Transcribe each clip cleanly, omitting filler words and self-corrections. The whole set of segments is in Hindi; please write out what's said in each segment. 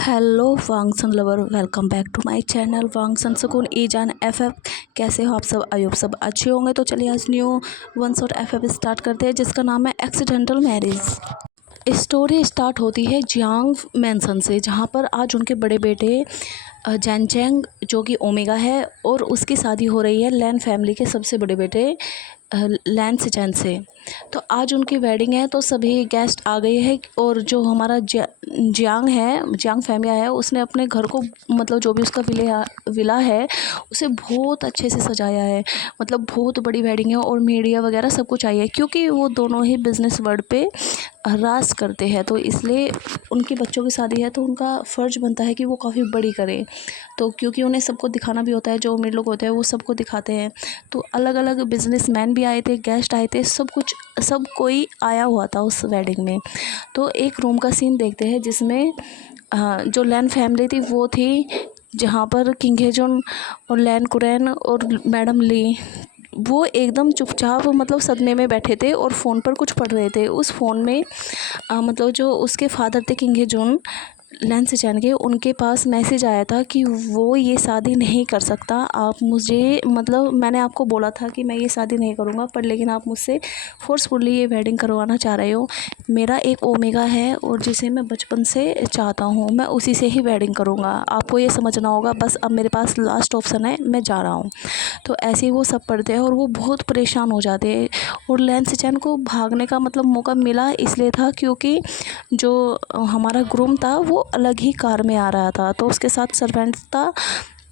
हेलो वांगसन lover, welcome back to my channel वांगसन सुकून ईजान एफएफ। कैसे हो आप सब? आई होप सब अच्छे होंगे। तो चलिए आज new one shot FF start करते हैं, जिसका नाम है एक्सीडेंटल मैरिज। स्टोरी स्टार्ट होती है जियांग मैंसन से, जहां पर आज उनके बड़े बेटे जैन चैंग, जो कि ओमेगा है, और उसकी शादी हो रही है लैन फैमिली के सबसे बड़े बेटे लैन सिचैन से। तो आज उनकी वेडिंग है, तो सभी गेस्ट आ गए हैं। और जो हमारा जियांग फैमिली है, उसने अपने घर को, मतलब जो भी उसका विला है, उसे बहुत अच्छे से सजाया है। मतलब बहुत बड़ी वेडिंग है और मीडिया वगैरह सब कुछ आई है, क्योंकि वो दोनों ही बिजनेस वर्ल्ड पे राज करते हैं। तो इसलिए उनके बच्चों की शादी है, तो उनका फ़र्ज़ बनता है कि वो काफ़ी बड़ी करें। तो क्योंकि उन्हें सबको दिखाना भी होता है, जो अमीर लोग होते हैं वो सबको दिखाते हैं। तो अलग अलग बिजनेसमैन भी आए थे, गेस्ट आए थे, सब कोई आया हुआ था उस वेडिंग में। तो एक रूम का सीन देखते हैं, जिसमें जो लैन फैमिली थी वो थी, जहाँ पर किंग हेजुन और लैन कुरैन और मैडम ली, वो एकदम चुपचाप, मतलब सदमे में बैठे थे और फ़ोन पर कुछ पढ़ रहे थे। उस फ़ोन में मतलब जो उसके फादर थे किंग हेजुन, लैन सिचैन के, उनके पास मैसेज आया था कि वो ये शादी नहीं कर सकता। आप मुझे, मतलब मैंने आपको बोला था कि मैं ये शादी नहीं करूँगा, पर लेकिन आप मुझसे फोर्सफुली ये वेडिंग करवाना चाह रहे हो। मेरा एक ओमेगा है और जिसे मैं बचपन से चाहता हूँ, मैं उसी से ही वेडिंग करूँगा। आपको ये समझना होगा, बस अब मेरे पास लास्ट ऑप्शन है, मैं जा रहा हूँ। तो ऐसे ही वो सब पढ़ते हैं और वो बहुत परेशान हो जाते हैं। और लैन सिचैन को भागने का मतलब मौका मिला इसलिए था, क्योंकि जो हमारा ग्रूम था वो अलग ही कार में आ रहा था, तो उसके साथ सर्वेंट था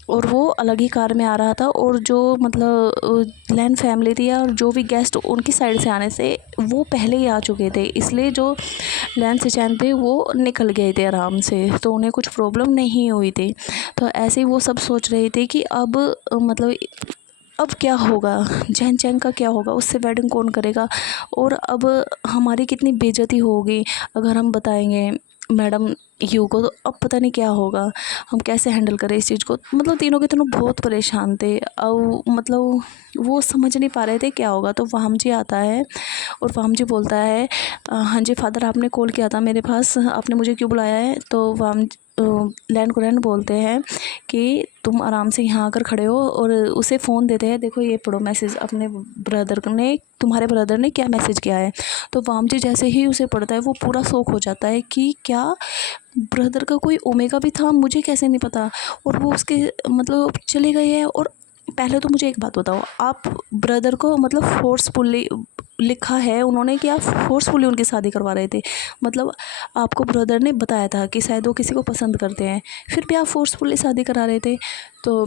और वो अलग ही कार में आ रहा था। और जो मतलब लैन फैमिली थी और जो भी गेस्ट उनकी साइड से आने से वो पहले ही आ चुके थे, इसलिए जो लैन सिचैन थे वो निकल गए थे आराम से, तो उन्हें कुछ प्रॉब्लम नहीं हुई थी। तो ऐसे ही वो सब सोच रहे थे कि मतलब अब क्या होगा, जैन चैंग का क्या होगा, उससे वेडिंग कौन करेगा, और अब हमारी कितनी बेइज्जती होगी अगर हम बताएंगे मैडम यू को, तो अब पता नहीं क्या होगा, हम कैसे हैंडल करें इस चीज़ को। मतलब तीनों के तीनों बहुत परेशान थे। अब मतलब वो समझ नहीं पा रहे थे क्या होगा। तो वामजी आता है और वामजी बोलता है, हाँ जी फादर, आपने कॉल किया था मेरे पास, आपने मुझे क्यों बुलाया है? तो लैन कुरैन बोलते हैं कि तुम आराम से यहाँ आकर खड़े हो, और उसे फ़ोन देते हैं, देखो ये पढ़ो मैसेज, अपने ब्रदर ने, तुम्हारे ब्रदर ने क्या मैसेज किया है। तो वामजी जैसे ही उसे पढ़ता है, वो पूरा शॉक हो जाता है कि क्या ब्रदर का कोई ओमेगा भी था, मुझे कैसे नहीं पता। और वो उसके मतलब चले गए हैं। और पहले तो मुझे एक बात बताओ, आप ब्रदर को मतलब फोर्सफुली लिखा है उन्होंने कि आप फोर्सफुली उनकी शादी करवा रहे थे। मतलब आपको ब्रदर ने बताया था कि शायद वो किसी को पसंद करते हैं, फिर भी आप फोर्सफुली शादी करा रहे थे। तो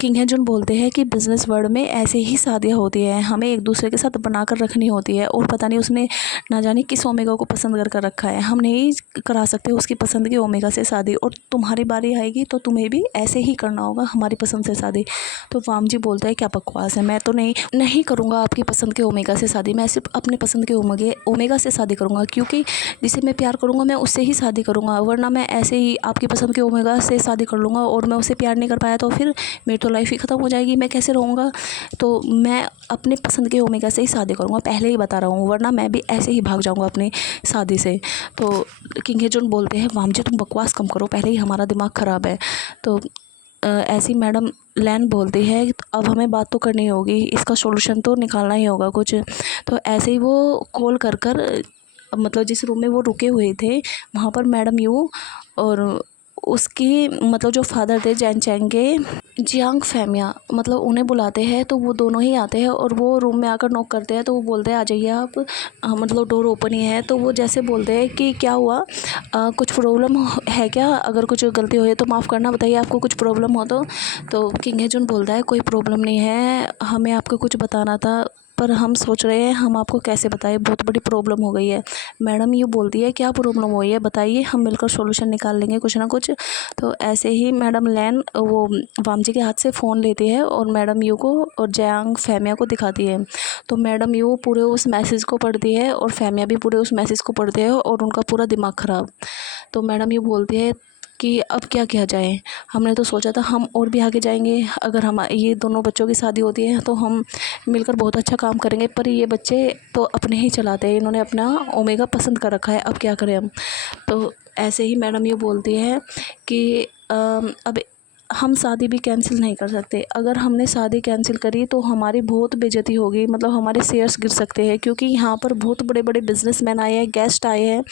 किंग हेजुन बोलते हैं कि बिज़नेस वर्ल्ड में ऐसे ही शादियाँ होती हैं, हमें एक दूसरे के साथ बनाकर रखनी होती है। और पता नहीं उसने ना जाने किस ओमेगा को पसंद कर रखा है, हम नहीं करा सकते उसकी पसंद के ओमेगा से शादी। और तुम्हारी बारी आएगी तो तुम्हें भी ऐसे ही करना होगा हमारी पसंद से शादी। तो वामजी बोलता है क्या बकवास है, मैं तो नहीं करूँगा आपकी पसंद के ओमेगा से शादी, मैं सिर्फ अपने पसंद के ओमेगा से शादी करूँगा, क्योंकि जिसे मैं प्यार करूँगा मैं उससे ही शादी करूँगा, वरना मैं ऐसे ही आपकी पसंद के ओमेगा से शादी कर लूँगा और मैं उसे प्यार नहीं कर पाया तो फिर मेरी तो लाइफ ही ख़त्म हो जाएगी, मैं कैसे रहूँगा। तो मैं अपने पसंद के ओमेगा से ही शादी करूँगा, पहले ही बता रहा हूँ, वरना मैं भी ऐसे ही भाग जाऊँगा अपनी शादी से। तो किंग हेजुन बोलते हैं, वामजी तुम बकवास कम करो, पहले ही हमारा दिमाग ख़राब है। तो ऐसी मैडम लैन बोलती है, अब हमें बात तो करनी होगी, इसका सॉल्यूशन तो निकालना ही होगा कुछ। तो ऐसे ही वो कॉल कर मतलब जिस रूम में वो रुके हुए थे, वहाँ पर मैडम यू और उसकी मतलब जो फादर थे जैन चैंग के, जियांग फैमिया, मतलब उन्हें बुलाते हैं। तो वो दोनों ही आते हैं और वो रूम में आकर नॉक करते हैं। तो वो बोलते हैं आ जाइए आप, मतलब डोर ओपन ही है। तो वो जैसे बोलते हैं कि क्या हुआ, कुछ प्रॉब्लम है क्या, अगर कुछ गलती हुई है तो माफ़ करना, बताइए आपको कुछ प्रॉब्लम हो तो किंग हेजुन बोलता है कोई प्रॉब्लम नहीं है, हमें आपको कुछ बताना था, पर हम सोच रहे हैं हम आपको कैसे बताएं, बहुत बड़ी प्रॉब्लम हो गई है। मैडम ये बोलती है क्या प्रॉब्लम हुई है, बताइए, हम मिलकर सॉल्यूशन निकाल लेंगे कुछ ना कुछ। तो ऐसे ही मैडम लैन वो वामजी के हाथ से फ़ोन लेती है और मैडम यू को और जयांग फैमिया को दिखाती है। तो मैडम यू पूरे उस मैसेज को पढ़ती है और फैमिया भी पूरे उस मैसेज को पढ़ते हैं और उनका पूरा दिमाग ख़राब। तो मैडम यू बोलती है कि अब क्या किया जाए, हमने तो सोचा था हम और भी आगे जाएंगे, अगर हम ये दोनों बच्चों की शादी होती है तो हम मिलकर बहुत अच्छा काम करेंगे, पर ये बच्चे तो अपने ही चलाते हैं, इन्होंने अपना ओमेगा पसंद कर रखा है, अब क्या करें हम। तो ऐसे ही मैडम ये बोलती है कि अब हम शादी भी कैंसिल नहीं कर सकते। अगर हमने शादी कैंसिल करी तो हमारी बहुत बेइज्जती होगी, मतलब हमारे शेयर्स गिर सकते हैं, क्योंकि यहाँ पर बहुत बड़े बड़े बिजनेसमैन आए हैं, गेस्ट आए हैं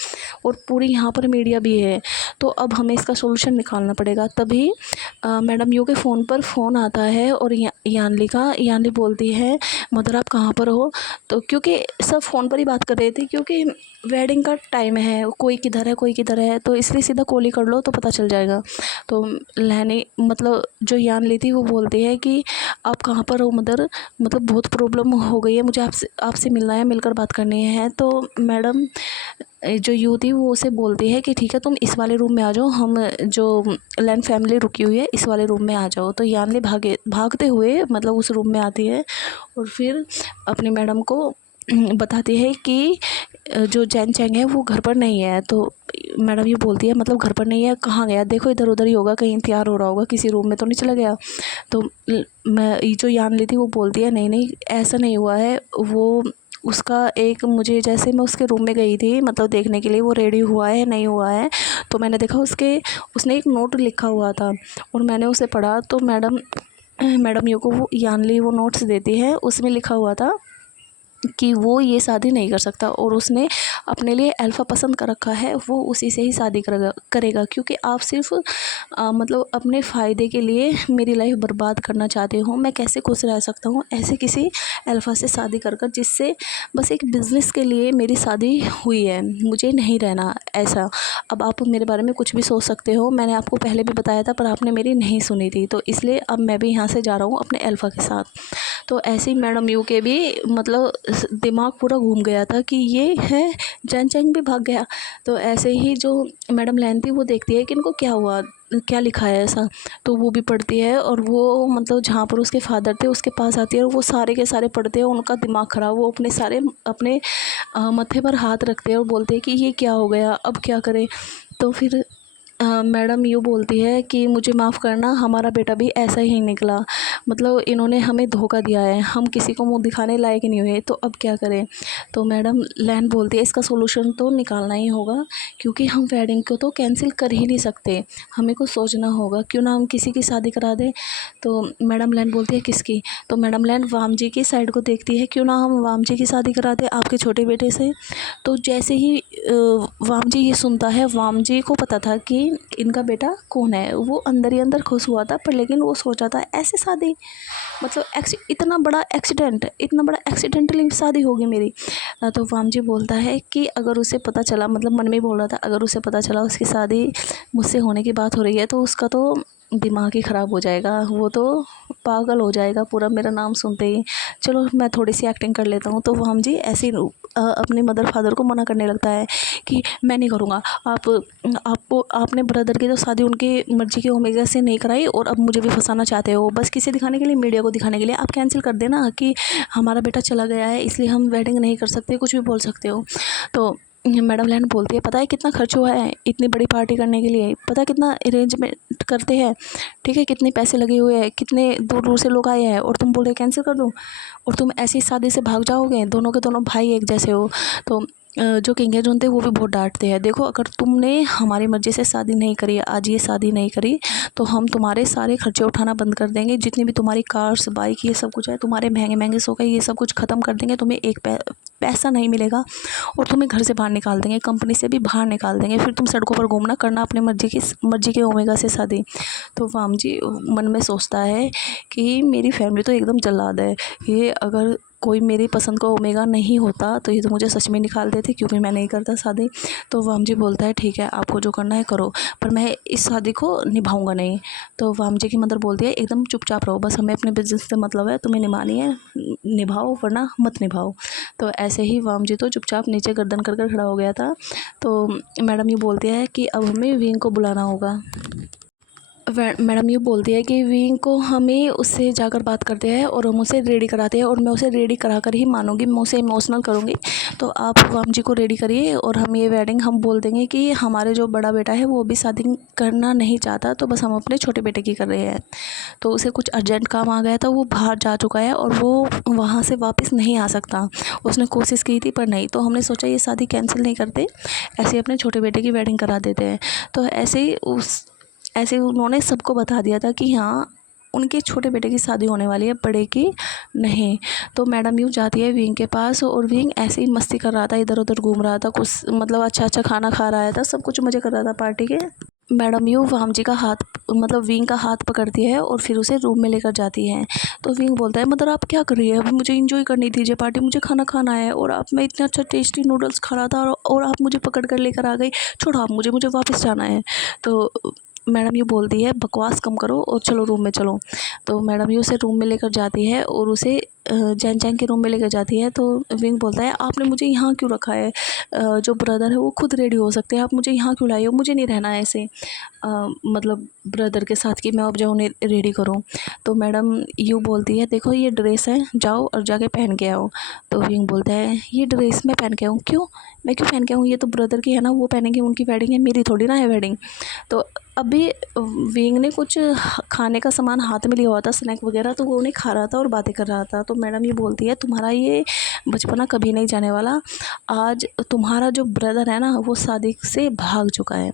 और पूरी यहाँ पर मीडिया भी है। तो अब हमें इसका सोल्यूशन निकालना पड़ेगा। तभी मैडम यू के फ़ोन पर फ़ोन आता है और यानली बोलती है, मदर आप कहाँ पर हो? तो क्योंकि सब फ़ोन पर ही बात कर रहे थे, क्योंकि वेडिंग का टाइम है, कोई किधर है कोई किधर है, तो इसलिए सीधा कॉल ही कर लो तो पता चल जाएगा। तो लहनी मतलब जो यानली थी वो बोलती है कि आप कहाँ पर हो मदर, मतलब बहुत प्रॉब्लम हो गई है, मुझे आपसे आपसे मिलना है, मिलकर बात करनी है। तो मैडम जो यू थी वो उसे बोलती है कि ठीक है तुम इस वाले रूम में आ जाओ, हम जो लैन फैमिली रुकी हुई है इस वाले रूम में आ जाओ। तो यानली भागते हुए मतलब उस रूम में आती है और फिर अपनी मैडम को बताती है कि जो जैन चैंग है वो घर पर नहीं है। तो मैडम ये बोलती है मतलब घर पर नहीं है, कहाँ गया? देखो इधर उधर ही होगा, कहीं तैयार हो रहा होगा, किसी रूम में तो नहीं चला गया। तो मैं जो यान ली थी वो बोलती है नहीं नहीं ऐसा नहीं हुआ है, वो उसका एक मुझे जैसे मैं उसके रूम में गई थी मतलब देखने के लिए वो रेडी हुआ है नहीं हुआ है, तो मैंने देखा उसने एक नोट लिखा हुआ था और मैंने उसे पढ़ा। तो मैडम यू को वो यानली वो नोट्स देती है, उसमें लिखा हुआ था कि वो ये शादी नहीं कर सकता और उसने अपने लिए अल्फ़ा पसंद कर रखा है, वो उसी से ही शादी करेगा क्योंकि आप सिर्फ मतलब अपने फ़ायदे के लिए मेरी लाइफ बर्बाद करना चाहते हो। मैं कैसे खुश रह सकता हूँ ऐसे किसी अल्फ़ा से शादी कर जिससे बस एक बिज़नेस के लिए मेरी शादी हुई है, मुझे नहीं रहना ऐसा। अब आप मेरे बारे में कुछ भी सोच सकते हो, मैंने आपको पहले भी बताया था पर आपने मेरी नहीं सुनी थी, तो इसलिए अब मैं भी यहाँ से जा रहा हूँ अपने अल्फ़ा के साथ। तो ऐसे ही मैडम यू के भी मतलब दिमाग पूरा घूम गया था कि ये है, जैन चैंग भी भाग गया। तो ऐसे ही जो मैडम लैन थी वो देखती है कि इनको क्या हुआ, क्या लिखा है ऐसा। तो वो भी पढ़ती है और वो मतलब जहाँ पर उसके फादर थे उसके पास आती है और वो सारे के सारे पढ़ते हैं, उनका दिमाग ख़राब, वो अपने मत्थे पर हाथ रखते हैं और बोलते हैं कि ये क्या हो गया, अब क्या करें। तो फिर मैडम यूँ बोलती है कि मुझे माफ़ करना, हमारा बेटा भी ऐसा ही निकला, मतलब इन्होंने हमें धोखा दिया है, हम किसी को मुँह दिखाने लायक नहीं हुए, तो अब क्या करें। तो मैडम लैन बोलती है इसका सोल्यूशन तो निकालना ही होगा, क्योंकि हम वेडिंग को तो कैंसिल कर ही नहीं सकते, हमें कुछ सोचना होगा, क्यों ना हम किसी की शादी करा दें। तो मैडम लैन बोलती है किसकी? तो मैडम लैन वाम जी की साइड को देखती है, क्यों ना हम वाम जी की शादी करा दें आपके छोटे बेटे से। तो जैसे ही वाम जी ये सुनता है, वाम जी को पता था कि इनका बेटा कौन है, वो अंदर ही अंदर खुश हुआ था, पर लेकिन वो सोचा था ऐसे शादी, मतलब इतना बड़ा एक्सीडेंटली शादी होगी मेरी। तो वाम जी बोलता है कि अगर उसे पता चला, मतलब मन में ही बोल रहा था, अगर उसे पता चला उसकी शादी मुझसे होने की बात हो रही है तो उसका तो दिमाग ही ख़राब हो जाएगा, वो तो पागल हो जाएगा पूरा मेरा नाम सुनते ही। चलो मैं थोड़ी सी एक्टिंग कर लेता हूँ। तो वाम जी ऐसे ही अपने मदर फादर को मना करने लगता है कि मैं नहीं करूँगा, आपने ब्रदर की तो शादी उनकी मर्ज़ी की ओमेगा से नहीं कराई और अब मुझे भी फंसाना चाहते हो, बस किसे दिखाने के लिए, मीडिया को दिखाने के लिए। आप कैंसिल कर देना कि हमारा बेटा चला गया है इसलिए हम वेडिंग नहीं कर सकते, कुछ भी बोल सकते हो। तो मैडम लैन बोलती है पता है कितना खर्च हुआ है इतनी बड़ी पार्टी करने के लिए, पता है कितना अरेंजमेंट करते हैं, ठीक है कितने पैसे लगे हुए हैं, कितने दूर दूर से लोग आए हैं, और तुम बोल रहे कैंसिल कर दो और तुम ऐसी शादी से भाग जाओगे, दोनों के दोनों भाई एक जैसे हो। तो जो किंग जोन थे वो भी बहुत डांटते हैं, देखो अगर तुमने हमारी मर्ज़ी से शादी नहीं करी, आज ये शादी नहीं करी, तो हम तुम्हारे सारे खर्चे उठाना बंद कर देंगे, जितनी भी तुम्हारी कार्स बाइक ये सब कुछ है, तुम्हारे महंगे महंगे सोफे ये सब कुछ ख़त्म कर देंगे, तुम्हें एक पैसा नहीं मिलेगा और तुम्हें घर से बाहर निकाल देंगे, कंपनी से भी बाहर निकाल देंगे, फिर तुम सड़कों पर घूमना, करना अपनी मर्ज़ी के ओमेगा से शादी। तो वाम जी मन में सोचता है कि मेरी फैमिली तो एकदम जल्लाद है, ये अगर कोई मेरी पसंद का ओमेगा नहीं होता तो ये तो मुझे सच में निकाल देते, क्योंकि मैं नहीं करता शादी। तो वाम जी बोलता है ठीक है आपको जो करना है करो, पर मैं इस शादी को निभाऊंगा नहीं। तो वाम जी की मदर बोलती है एकदम चुपचाप रहो, बस हमें अपने बिजनेस से मतलब है, तुम्हें निभानी है निभाओ वरना मत निभाओ। तो ऐसे ही वाम जी तो चुपचाप नीचे गर्दन कर कर खड़ा हो गया था। तो मैडम ये बोलती है कि अब हमें विंग को बुलाना होगा। मैडम ये बोलती है कि विंग को हमें उससे जाकर बात करते हैं और हम उसे रेडी कराते हैं और मैं उसे रेडी करा कर ही मानूंगी, मैं उसे इमोशनल करूँगी। तो आप वाम जी को रेडी करिए और हम ये वेडिंग हम बोल देंगे कि हमारे जो बड़ा बेटा है वो भी शादी करना नहीं चाहता, तो बस हम अपने छोटे बेटे की कर रहे हैं। तो उसे कुछ अर्जेंट काम आ गया था, वो बाहर जा चुका है और वो वहाँ से वापस नहीं आ सकता। उसने कोशिश की थी पर नहीं, तो हमने सोचा ये शादी कैंसिल नहीं करते, ऐसे ही अपने छोटे बेटे की वेडिंग करा देते हैं। तो ऐसे ही उन्होंने सबको बता दिया था कि हाँ उनके छोटे बेटे की शादी होने वाली है, बड़े की नहीं। तो मैडम यूँ जाती है विंग के पास और विंग ऐसे ही मस्ती कर रहा था, इधर उधर घूम रहा था, कुछ मतलब अच्छा अच्छा खाना खा रहा था, सब कुछ मज़े कर रहा था पार्टी के। मैडम यूँ वाम जी का हाथ मतलब विंग का हाथ पकड़ती है और फिर उसे रूम में लेकर जाती है। तो विंग बोलता है मदर आप क्या कर रही है, अभी मुझे इंजॉय करनी थी ये पार्टी, मुझे खाना खाना है और आप मैं इतना अच्छा टेस्टी नूडल्स खा रहा था और आप मुझे पकड़ कर लेकर आ गई, छोड़ो आप मुझे मुझे वापस जाना है। तो मैडम ये बोलती है बकवास कम करो और चलो रूम में चलो। तो मैडम ये उसे रूम में लेकर जाती है और उसे जैन चैंग के रूम में लेकर जाती है। तो विंग बोलता है आपने मुझे यहाँ क्यों रखा है, जो ब्रदर है वो खुद रेडी हो सकते हैं, आप मुझे यहाँ क्यों लाई हो, मुझे नहीं रहना है ऐसे मतलब ब्रदर के साथ कि मैं अब जाऊँ रेडी करूँ। तो मैडम यूँ बोलती है देखो ये ड्रेस है, जाओ और जाके पहन के आओ। तो विंग बोलता है ये ड्रेस मैं पहन के आऊँ, क्यों मैं क्यों पहन के आऊँ, ये तो ब्रदर की है ना, वो पहनेंगे, उनकी वेडिंग है, मेरी थोड़ी ना है वेडिंग। तो अभी विंग ने कुछ खाने का सामान हाथ में लिया हुआ था, स्नैक वगैरह, तो वो उन्हें खा रहा था और बातें कर रहा था। तो मैडम ये बोलती है तुम्हारा ये बचपना कभी नहीं जाने वाला, आज तुम्हारा जो ब्रदर है ना वो शादी से भाग चुका है,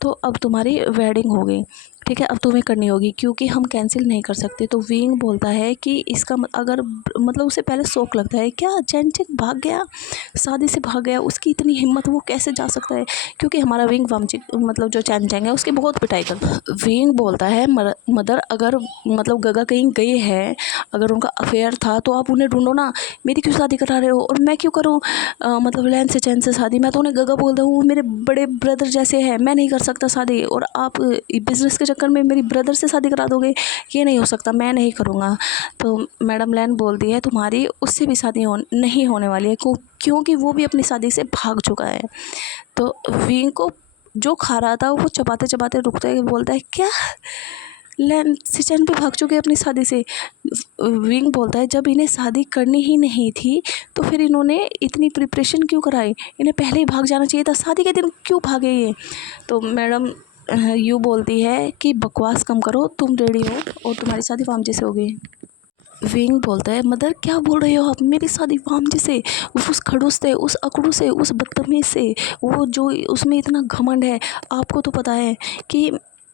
तो अब तुम्हारी वेडिंग हो गई, ठीक है, अब तुम्हें करनी होगी क्योंकि हम कैंसिल नहीं कर सकते। तो विंग बोलता है कि इसका अगर मतलब उसे पहले शौक लगता है क्या चैन चैन भाग गया, शादी से भाग गया, उसकी इतनी हिम्मत, वो कैसे जा सकता है, क्योंकि हमारा विंग वामची मतलब जो चैन चैंग है उसकी बहुत पिटाई करता है। विंग बोलता है मदर अगर मतलब गगा कहीं गई है, अगर उनका अफेयर था तो आप उन्हें ढूंढो ना, मेरी क्यों शादी करा रहे हो और मैं क्यों करूँ मतलब लैन से चैन से शादी, मैं तो उन्हें गगा बोलता हूँ, मेरे बड़े ब्रदर जैसे है, मैं नहीं कर सकता शादी, और आप बिजनेस के चक्कर में मेरी ब्रदर से शादी करा दोगे, ये नहीं हो सकता, मैं नहीं करूँगा। तो मैडम लैन बोलती है तुम्हारी उससे भी शादी नहीं होने वाली है, क्योंकि वो भी अपनी शादी से भाग चुका है। तो विंग को जो खा रहा था वो चबाते चबाते रुकता है, बोलता है क्या लैन सिचन पे भाग चुके अपनी शादी से। विंग बोलता है जब इन्हें शादी करनी ही नहीं थी तो फिर इन्होंने इतनी प्रिपरेशन क्यों कराई, इन्हें पहले ही भाग जाना चाहिए था, शादी के दिन क्यों भागे ये। तो मैडम यूँ बोलती है कि बकवास कम करो, तुम रेडी हो और तुम्हारी शादी वामजी से होगी। विंग बोलता है मदर क्या बोल रहे हो आप, मेरी शादी वामजी से, उस खड़ूस से, उस अकड़ू से, उस बदतमीज से, वो जो उसमें इतना घमंड है, आपको तो पता है कि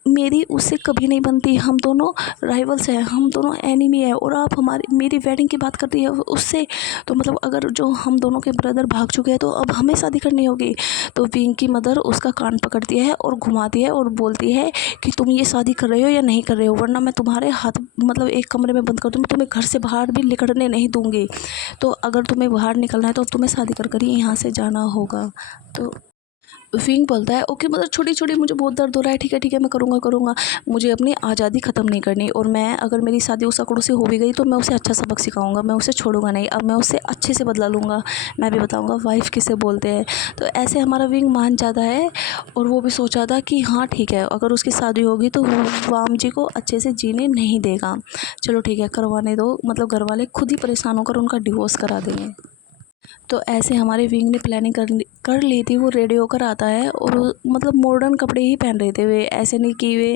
मेरी उससे कभी नहीं बनती, हम दोनों राइवल्स हैं, हम दोनों एनिमी है, और आप हमारी मेरी वेडिंग की बात करती है उससे, तो मतलब अगर जो हम दोनों के ब्रदर भाग चुके हैं तो अब हमें शादी करनी होगी। तो विंग की मदर उसका कान पकड़ती है और घुमाती है और बोलती है कि तुम ये शादी कर रहे हो या नहीं कर रहे हो, वरना मैं तुम्हारे हाथ मतलब एक कमरे में बंद कर दूँ, तुम्हें घर से बाहर भी निकलने नहीं दूँगी, तो अगर तुम्हें बाहर निकलना है तो तुम्हें शादी कर ही यहाँ से जाना होगा। तो विंग बोलता है ओके मदर छोटी छोटी मुझे बहुत दर्द हो रहा है, ठीक है मैं करूँगा, मुझे अपनी आज़ादी ख़त्म नहीं करनी, और मैं अगर मेरी शादी उस अकड़ू से हो भी गई तो मैं उसे अच्छा सबक सिखाऊंगा, मैं उसे छोड़ूंगा नहीं, अब मैं उससे अच्छे से बदला लूँगा, मैं भी बताऊँगा वाइफ किसे बोलते हैं। तो ऐसे हमारा विंग मान जाता है और वो भी सोचा था कि हाँ ठीक है अगर उसकी शादी होगी तो वो वाम जी को अच्छे से जीने नहीं देगा, चलो ठीक है करवाने दो, मतलब घर वाले खुद ही परेशान होकर उनका डिवोर्स करा देंगे। तो ऐसे हमारे विंग ने प्लानिंग कर ली थी, वो रेडी होकर आता है और मतलब मॉडर्न कपड़े ही पहन रहे थे वे, ऐसे नहीं कि वे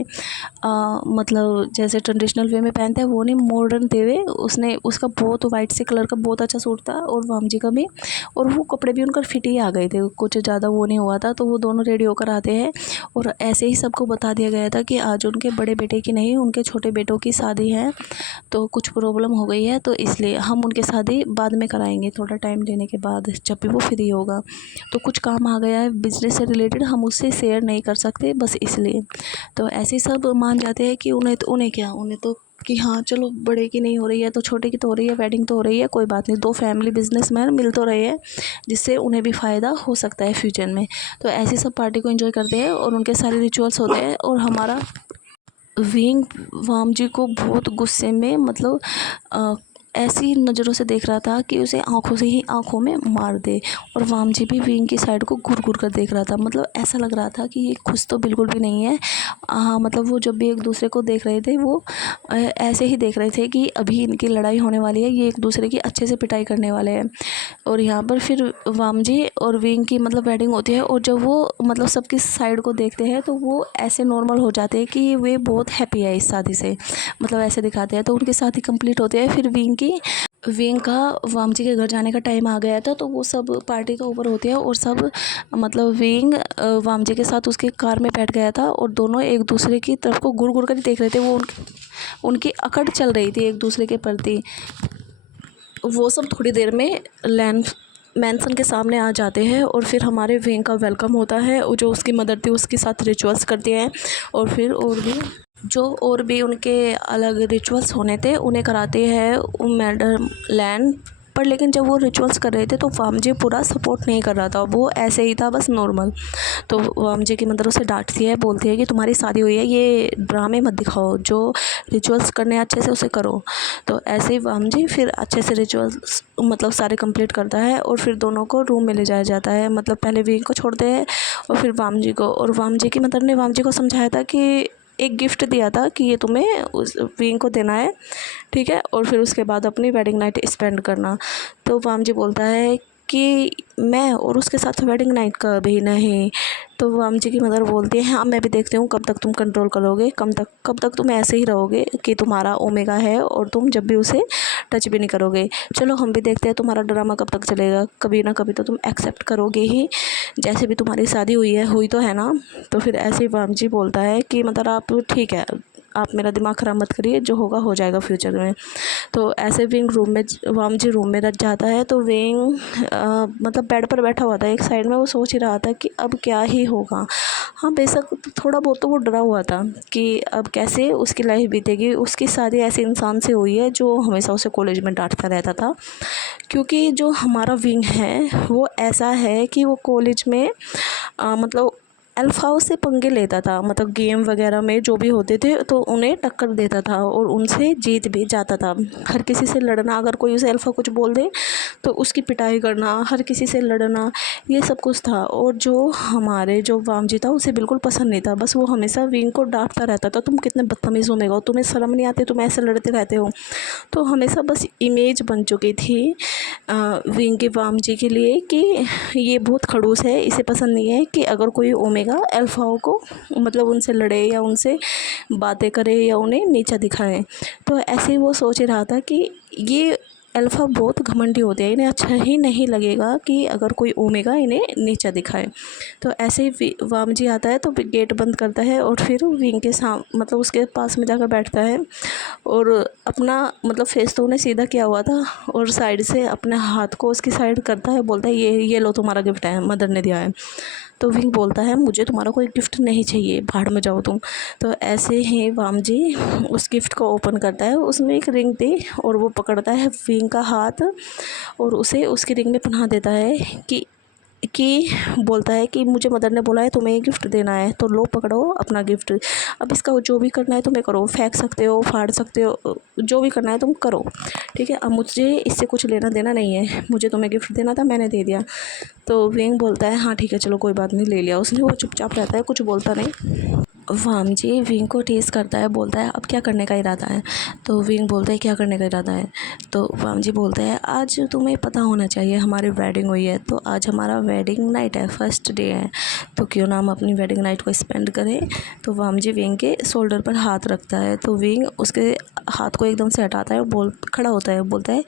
मतलब जैसे ट्रेडिशनल वे में पहनते हैं वो नहीं, मॉडर्न थे वे, उसने उसका बहुत वाइट से कलर का बहुत अच्छा सूट था और वाम जी का भी, और वो कपड़े भी उनका फिट ही आ गए थे, कुछ ज़्यादा वो नहीं हुआ था। तो वो दोनों रेडी होकर आते हैं और ऐसे ही सबको बता दिया गया था कि आज उनके बड़े बेटे की नहीं उनके छोटे बेटों की शादी है, तो कुछ प्रॉब्लम हो गई है तो इसलिए हम उनकी शादी बाद में कराएंगे, थोड़ा टाइम लेने के बाद जब भी वो फ्री होगा, तो कुछ काम आ गया है बिजनेस से रिलेटेड, हम उससे शेयर नहीं कर सकते बस इसलिए। तो ऐसे सब मान जाते हैं कि उन्हें तो कि हाँ चलो बड़े की नहीं हो रही है तो छोटे की तो हो रही है, वेडिंग तो हो रही है, कोई बात नहीं, दो फैमिली बिजनेसमैन मिल तो रहे हैं जिससे उन्हें भी फ़ायदा हो सकता है फ्यूचर में। तो ऐसी सब पार्टी को एंजॉय करते हैं और उनके सारे रिचुअल्स होते हैं, और हमारा विंग वाम जी को बहुत गुस्से में मतलब ऐसी नज़रों से देख रहा था कि उसे आंखों से ही आंखों में मार दे। और वामजी भी विंग की साइड को घूर घूर कर देख रहा था। मतलब ऐसा लग रहा था कि ये खुश तो बिल्कुल भी नहीं है। मतलब वो जब भी एक दूसरे को देख रहे थे वो ऐसे ही देख रहे थे कि अभी इनकी लड़ाई होने वाली है, ये एक दूसरे की अच्छे से पिटाई करने वाले हैं। और यहाँ पर फिर वामजी और विंग की मतलब वेडिंग होती है, और जब वो मतलब सबकी साइड को देखते हैं तो वो ऐसे नॉर्मल हो जाते हैं कि वे बहुत हैप्पी है इस शादी से, मतलब ऐसे दिखाते हैं। तो उनकी शादी कंप्लीट होती है। फिर विंग का वामजी के घर जाने का टाइम आ गया था, तो वो सब पार्टी का ऊपर होती है और सब मतलब विंग वामजी के साथ उसके कार में बैठ गया था, और दोनों एक दूसरे की तरफ को घूर घूर कर देख रहे थे। वो उनकी अकड़ चल रही थी एक दूसरे के प्रति। वो सब थोड़ी देर में लैंड मैंसन के सामने आ जाते हैं, और फिर हमारे विंग का वेलकम होता है। जो उसकी मदर थी उसके साथ रिचुअल्स करते हैं, और फिर और भी उनके अलग रिचुअल्स होने थे उन्हें कराते हैं मैडम लैंड पर। लेकिन जब वो रिचुअल्स कर रहे थे तो वामजी पूरा सपोर्ट नहीं कर रहा था, वो ऐसे ही था बस नॉर्मल। तो वामजी की मदर उसे डांटती है, बोलती है कि तुम्हारी शादी हुई है, ये ड्रामे मत दिखाओ, जो रिचुअल्स करने अच्छे से उसे करो। तो ऐसे ही वामजी फिर अच्छे से रिचुअल्स मतलब सारे कंप्लीट करता है, और फिर दोनों को रूम में ले जाया जाता है। मतलब पहले विंग को छोड़ते हैं और फिर वामजी को। और वामजी की मदर ने वामजी को समझाया था कि एक गिफ्ट दिया था कि ये तुम्हें उस विंग को देना है, ठीक है, और फिर उसके बाद अपनी वेडिंग नाइट स्पेंड करना। तो वामजी बोलता है कि मैं और उसके साथ वेडिंग नाइट कभी नहीं। तो वामजी की मदर बोलती है, हाँ मैं भी देखती हूँ कब तक तुम कंट्रोल करोगे, कब तक तुम ऐसे ही रहोगे कि तुम्हारा ओमेगा है और तुम जब भी उसे टच भी नहीं करोगे। चलो हम भी देखते हैं तुम्हारा ड्रामा कब तक चलेगा, कभी ना कभी तो तुम एक्सेप्ट करोगे ही, जैसे भी तुम्हारी शादी हुई तो है ना। तो फिर ऐसे ही वामजी बोलता है कि मतलब आप ठीक है, आप मेरा दिमाग ख़राब मत करिए, जो होगा हो जाएगा फ्यूचर में। तो ऐसे विंग वामजी रूम में रख जाता है। तो विंग मतलब बेड पर बैठा हुआ था एक साइड में, वो सोच ही रहा था कि अब क्या ही होगा। हाँ बेशक थोड़ा बहुत तो वो डरा हुआ था कि अब कैसे उसकी लाइफ बीतेगी। उसकी शादी ऐसे इंसान से हुई है जो हमेशा उसे कॉलेज में डांटता रहता था, क्योंकि जो हमारा विंग है वो ऐसा है कि वो कॉलेज में मतलब अल्फ़ाओं से पंगे लेता था। मतलब गेम वगैरह में जो भी होते थे तो उन्हें टक्कर देता था और उनसे जीत भी जाता था। हर किसी से लड़ना, अगर कोई उसे अल्फ़ा कुछ बोल दे तो उसकी पिटाई करना, हर किसी से लड़ना, ये सब कुछ था। और जो वामजी था उसे बिल्कुल पसंद नहीं था, बस वो हमेशा विंग को डांटता रहता था, तुम कितने बदतमीज़ हो, मेगा तुम्हें शर्म नहीं आती, तुम ऐसे लड़ते रहते हो। तो हमेशा बस इमेज बन चुकी थी विंग के वामजी के लिए कि ये बहुत खड़ूस है, इसे पसंद नहीं है कि अगर कोई ओमेगा अल्फ़ाओं को मतलब उनसे लड़े या उनसे बातें करे या उन्हें नीचा दिखाए। तो ऐसे ही वो सोच रहा था कि ये अल्फ़ा बहुत घमंडी होते हैं, इन्हें अच्छा ही नहीं लगेगा कि अगर कोई ओमेगा इन्हें नीचा दिखाए। तो ऐसे ही वामजी आता है तो गेट बंद करता है और फिर विंग के मतलब उसके पास में जाकर बैठता है, और अपना मतलब फेस तो उन्हें सीधा किया हुआ था, और साइड से अपने हाथ को उसकी साइड करता है, बोलता है ये लो तुम्हारा गिफ्ट है, मदर ने दिया है। तो विंग बोलता है मुझे तुम्हारा कोई गिफ्ट नहीं चाहिए, भाड़ में जाओ तुम। तो ऐसे ही वामजी उस गिफ्ट को ओपन करता है, उसमें एक रिंग थी, और वो पकड़ता है विंग का हाथ और उसे उसकी रिंग में पहना देता है कि बोलता है कि मुझे मदर ने बोला है तुम्हें ये गिफ्ट देना है, तो लो पकड़ो अपना गिफ्ट। अब इसका जो भी करना है तुम्हें करो, फेंक सकते हो, फाड़ सकते हो, जो भी करना है तुम करो, ठीक है। अब मुझे इससे कुछ लेना देना नहीं है, मुझे तुम्हें गिफ्ट देना था, मैंने दे दिया। तो विंग बोलता है हाँ ठीक है चलो कोई बात नहीं, ले लिया उसने। वो चुपचाप रहता है, कुछ बोलता नहीं। वामजी विंग को टेस्ट करता है, बोलता है अब क्या करने का इरादा है। तो विंग बोलता है क्या करने का इरादा है। तो वामजी बोलता है आज तुम्हें पता होना चाहिए हमारी वेडिंग हुई है, तो आज हमारा वेडिंग नाइट है, फर्स्ट डे है, तो क्यों ना हम अपनी वेडिंग नाइट को स्पेंड करें। तो वामजी विंग के शोल्डर पर हाथ रखता है, तो विंग उसके हाथ को एकदम से हटाता है और खड़ा होता है, बोलता है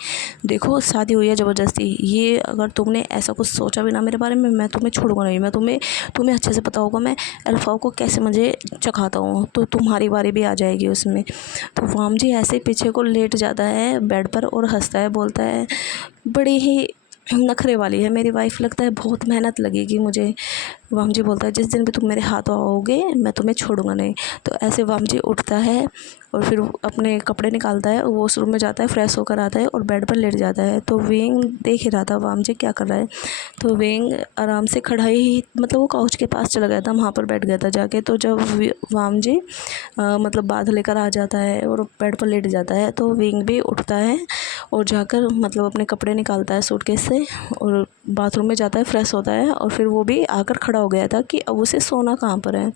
देखो शादी हुई है ज़बरदस्ती, ये अगर तुमने ऐसा कुछ सोचा भी ना मेरे बारे में, मैं तुम्हें छोड़ूंगा नहीं। मैं तुम्हें अच्छे से पता होगा मैं अल्फ़ाओं को कैसे मुझे चखाता हूँ, तो तुम्हारी बारी भी आ जाएगी उसमें। तो वामजी ऐसे पीछे को लेट जाता है बेड पर और हंसता है, बोलता है बड़ी ही नखरे वाली है मेरी वाइफ, लगता है बहुत मेहनत लगेगी मुझे। वाम जी बोलता है जिस दिन भी तुम मेरे हाथ आओगे मैं तुम्हें छोड़ूंगा नहीं। तो ऐसे वाम जी उठता है और फिर अपने कपड़े निकालता है, वो उस रूम में जाता है, फ्रेश होकर आता है और बेड पर लेट जाता है। तो वेंग देख ही रहा था वाम जी क्या कर रहा है। तो वेंग आराम से खड़ा ही मतलब वो काउच के पास चला गया था, वहाँ पर बैठ गया था जाके। तो जब वाम जी मतलब बाध लेकर आ जाता है और बेड पर लेट जाता है, तो वेंग भी उठता है और जाकर मतलब अपने कपड़े निकालता है सूटकेस से और बाथरूम में जाता है, फ्रेश होता है। और फिर वो भी आकर खड़ा हो गया था कि अब उसे सोना कहाँ पर है।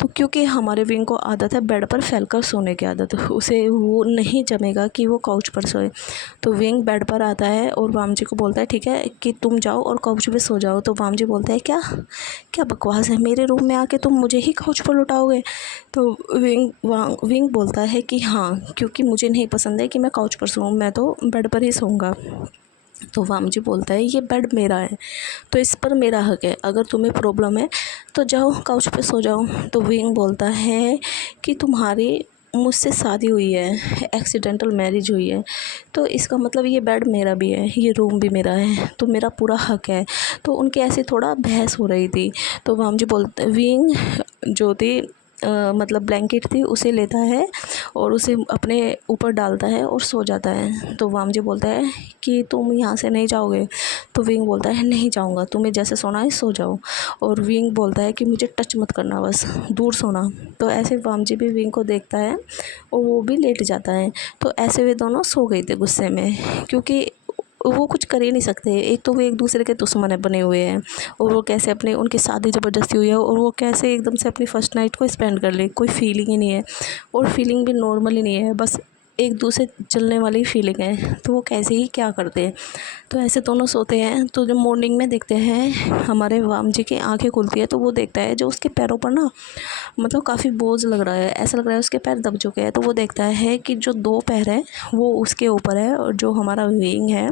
तो क्योंकि हमारे विंग को आदत है बेड पर फैलकर सोने की आदत, उसे वो नहीं जमेगा कि वो काउच पर सोए। तो विंग बेड पर आता है और वाम जी को बोलता है ठीक है कि तुम जाओ और काउच पे सो जाओ। तो वाम जी बोलता है क्या क्या बकवास है, मेरे रूम में आके तुम मुझे ही काउच पर लुटाओगे। तो विंग बोलता है कि हाँ, क्योंकि मुझे नहीं पसंद है कि मैं काउच पर सोऊं, मैं तो बेड पर ही सोऊंगा। तो वाम जी बोलता है ये बेड मेरा है तो इस पर मेरा हक है, अगर तुम्हें प्रॉब्लम है तो जाओ काउच पे सो जाओ। तो विंग बोलता है कि तुम्हारी मुझसे शादी हुई है, एक्सीडेंटल मैरिज हुई है, तो इसका मतलब ये बेड मेरा भी है, ये रूम भी मेरा है, तो मेरा पूरा हक है। तो उनकी ऐसे थोड़ा बहस हो रही थी। तो वाम जी बोलते विंग जो थी मतलब ब्लैंकेट थी उसे लेता है और उसे अपने ऊपर डालता है और सो जाता है। तो वाम जी बोलता है कि तुम यहाँ से नहीं जाओगे। तो विंग बोलता है नहीं जाऊँगा, तुम्हें जैसे सोना है सो जाओ। और विंग बोलता है कि मुझे टच मत करना, बस दूर सोना। तो ऐसे वाम जी भी विंग को देखता है और वो भी लेट जाता है। तो ऐसे वे दोनों सो गए थे गुस्से में, क्योंकि वो कुछ कर ही नहीं सकते। एक तो वो एक दूसरे के दुश्मन बने हुए हैं और वो कैसे अपने उनकी शादी ज़बरदस्ती हुई है और वो कैसे एकदम से अपनी फ़र्स्ट नाइट को स्पेंड कर ले, कोई फीलिंग ही नहीं है और फीलिंग भी नॉर्मल ही नहीं है, बस एक दूसरे चलने वाली फीलिंग है। तो वो कैसे ही क्या करते हैं। तो ऐसे दोनों सोते हैं। तो जब मॉर्निंग में देखते हैं हमारे वाम जी की आंखें खुलती है, तो वो देखता है जो उसके पैरों पर ना मतलब काफ़ी बोझ लग रहा है, ऐसा लग रहा है उसके पैर दब चुके हैं। तो वो देखता है कि जो दो पैर हैं वो उसके ऊपर है और जो हमारा विंग है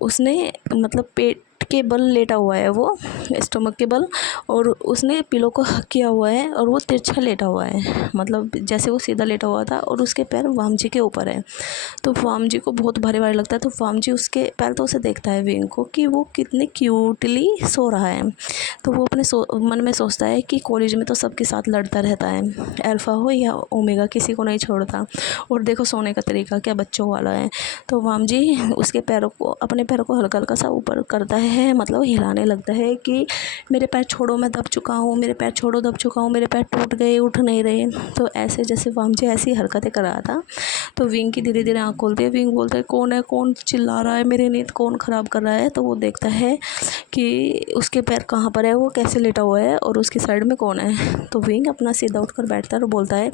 उसने मतलब पेट के बल लेटा हुआ है, वो स्टमक के बल, और उसने पिलो को हक किया हुआ है और वो तिरछा लेटा हुआ है, मतलब जैसे वो सीधा लेटा हुआ था और उसके पैर वाम जी के ऊपर है। तो वाम जी को बहुत भारी भारी लगता है। तो वाम जी उसके पहले तो उसे देखता है विंग को कि वो कितने क्यूटली सो रहा है। तो वो अपने मन में सोचता है कि कॉलेज में तो सबके साथ लड़ता रहता है, अल्फ़ा हो या ओमेगा किसी को नहीं छोड़ता, और देखो सोने का तरीका क्या बच्चों वाला है। तो वाम जी उसके पैरों को अपने पैरों को हल्का हल्का सा ऊपर करता है, मतलब हिलाने लगता है कि मेरे पैर छोड़ो मैं दब चुका हूँ, मेरे पैर छोड़ो दब चुका हूँ, मेरे पैर टूट गए उठ नहीं रहे। तो ऐसे जैसे वाम जी ऐसी हरकतें कर रहा था। तो विंग की धीरे धीरे आँख खोलती है। विंग बोलता है कौन है, कौन चिल्ला रहा है, मेरी नींद कौन ख़राब कर रहा है। तो वो देखता है कि उसके पैर कहाँ पर है, वो कैसे लेटा हुआ है और उसकी साइड में कौन है। तो विंग अपना सीधा उठकर बैठता है और बोलता है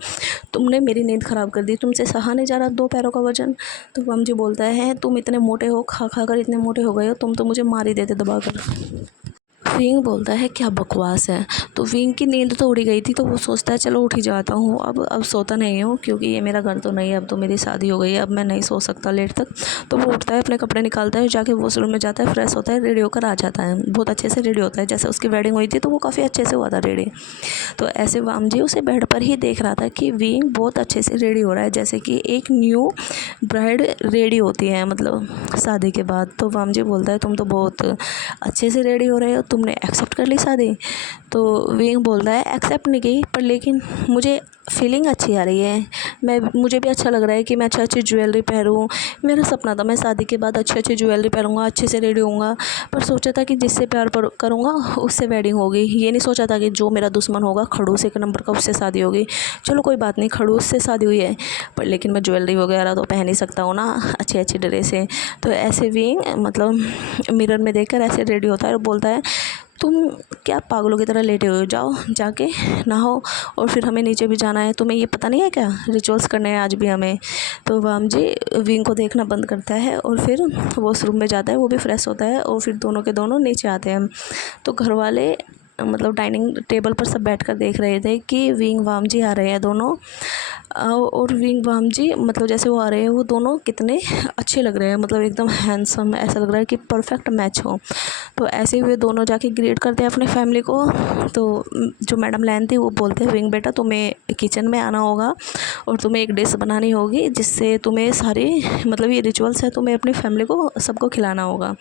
तुमने मेरी नींद ख़राब कर दी, तुमसे सहा नहीं जा रहा दो पैरों का वजन। तो वाम जी बोलता है तुम इतने मोटे हो, खा खा कर इतने मोटे हो गए हो, तुम तो मुझे मार ही देते दबाकर। विंग बोलता है क्या बकवास है। तो विंग की नींद तो उड़ी गई थी, तो वो सोचता है चलो उठ ही जाता हूँ, अब सोता नहीं हूँ क्योंकि ये मेरा घर तो नहीं है, अब तो मेरी शादी हो गई है, अब मैं नहीं सो सकता लेट तक। तो वो उठता है, अपने कपड़े निकालता है, जाके वॉशरूम में जाता है, फ्रेश होता है, रेडी होकर आ जाता है। बहुत अच्छे से रेडी होता है, जैसे उसकी वेडिंग हुई थी तो वो काफ़ी अच्छे से हुआ था रेडी। तो ऐसे वाम जी उसे बेड पर ही देख रहा था कि विंग बहुत अच्छे से रेडी हो रहा है, जैसे कि एक न्यू ब्राइड रेडी होती है मतलब शादी के बाद। तो वाम जी बोलता है तुम तो बहुत अच्छे से रेडी हो रहे हो, तुमने एक्सेप्ट कर ली शादी। तो विंग बोलता है एक्सेप्ट नहीं की, पर लेकिन मुझे फीलिंग अच्छी आ रही है, मुझे भी अच्छा लग रहा है कि मैं अच्छी अच्छी ज्वेलरी पहनूँ। मेरा सपना था मैं शादी के बाद अच्छी अच्छी ज्वेलरी पहनूँगा, अच्छे से रेडी होऊंगा, पर सोचा था कि जिससे प्यार करूँगा उससे वेडिंग होगी, ये नहीं सोचा था कि जो मेरा दुश्मन होगा खड़ूस एक नंबर का उससे शादी होगी। चलो कोई बात नहीं, खड़ूस से शादी हुई है पर लेकिन मैं ज्वेलरी वगैरह तो पहन ही सकता हूँ ना, अच्छी अच्छी ड्रेसें। तो ऐसे विंग मतलब मिरर में देखकर ऐसे रेडी होता है और बोलता है तुम क्या पागलों की तरह लेटे हुए हो, जाओ जाके नहाओ और फिर हमें नीचे भी जाना है, तुम्हें ये पता नहीं है क्या रिचुअल्स करने हैं आज भी हमें। तो वाम जी विंग को देखना बंद करता है और फिर वॉशरूम में जाता है, वो भी फ्रेश होता है और फिर दोनों के दोनों नीचे आते हैं। तो घर वाले मतलब डाइनिंग टेबल पर सब बैठकर देख रहे थे कि विंग वाम जी आ रहे हैं दोनों। और विंग वाम जी मतलब जैसे वो आ रहे हैं वो दोनों कितने अच्छे लग रहे हैं, मतलब एकदम हैंडसम, ऐसा लग रहा है कि परफेक्ट मैच हो। तो ऐसे हुए दोनों जाके ग्रीट करते हैं अपनी फैमिली को। तो जो मैडम लैन थी वो बोलते हैं विंग बेटा तुम्हें किचन में आना होगा और तुम्हें एक डिश बनानी होगी जिससे तुम्हें सारी मतलब ये रिचुअल्स है, तुम्हें अपनी फैमिली को सबको खिलाना होगा।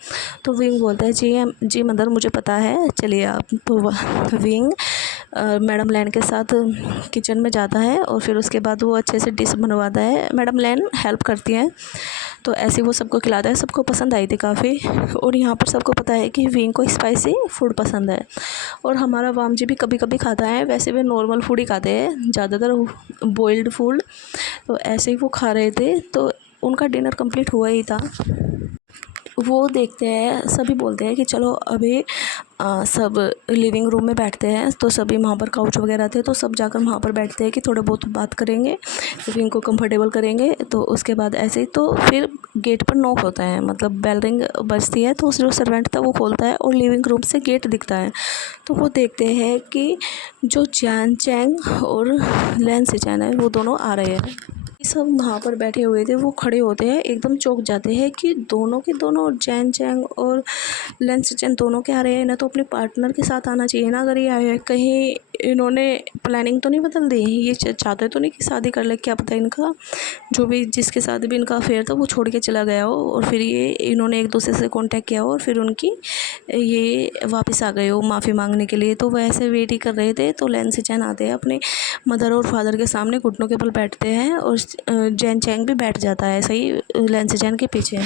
तो विंग बोलता है जी मदर मुझे पता है, चलिए आप। तो विंग मैडम लैन के साथ किचन में जाता है और फिर उसके बाद वो अच्छे से डिश बनवाता है। मैडम लैन हेल्प करती हैं, तो ऐसे वो सबको खिलाता है। सबको पसंद आई थी काफ़ी। और यहाँ पर सबको पता है कि विंग को स्पाइसी फूड पसंद है और हमारा वाम जी भी कभी कभी खाता है। वैसे वे नॉर्मल फूड ही खाते हैं ज़्यादातर, बॉइल्ड फूड। तो ऐसे ही वो खा रहे थे, तो उनका डिनर कंप्लीट हुआ ही था। वो देखते हैं, सभी बोलते हैं कि चलो अभी सब लिविंग रूम में बैठते हैं। तो सभी वहाँ पर काउच वगैरह थे, तो सब जाकर वहाँ पर बैठते हैं कि थोड़ा बहुत बात करेंगे, विंग को कंफर्टेबल करेंगे। तो उसके बाद ऐसे ही तो फिर गेट पर नॉक होता है, मतलब बेल रिंग बजती है। तो जो सर्वेंट था वो खोलता है और लिविंग रूम से गेट दिखता है। तो वो देखते हैं कि जो जैन चैंग और लैन सिचैन है वो दोनों आ रहे हैं। सब वहाँ पर बैठे हुए थे, वो खड़े होते हैं, एकदम चौंक जाते हैं कि दोनों के दोनों जैन चैंग और लेन सिचन दोनों के आ रहे हैं। इन्हें तो अपने पार्टनर के साथ आना चाहिए ना, अगर ये आए हैं कहीं इन्होंने प्लानिंग तो नहीं बदल दी, ये चाहते तो नहीं कि शादी कर ले, क्या पता इनका जो भी जिसके साथ भी इनका अफेयर था वो छोड़ के चला गया हो और फिर ये इन्होंने एक दूसरे से कांटेक्ट किया हो और फिर उनकी ये वापस आ गए हो माफ़ी मांगने के लिए। तो वह ऐसे वेट ही कर रहे थे। तो लेन सिचैन आते हैं, अपने मदर और फादर के सामने घुटनों के बल बैठते हैं और जैन चैंग भी बैठ जाता है सही लेन सिचैन के पीछे।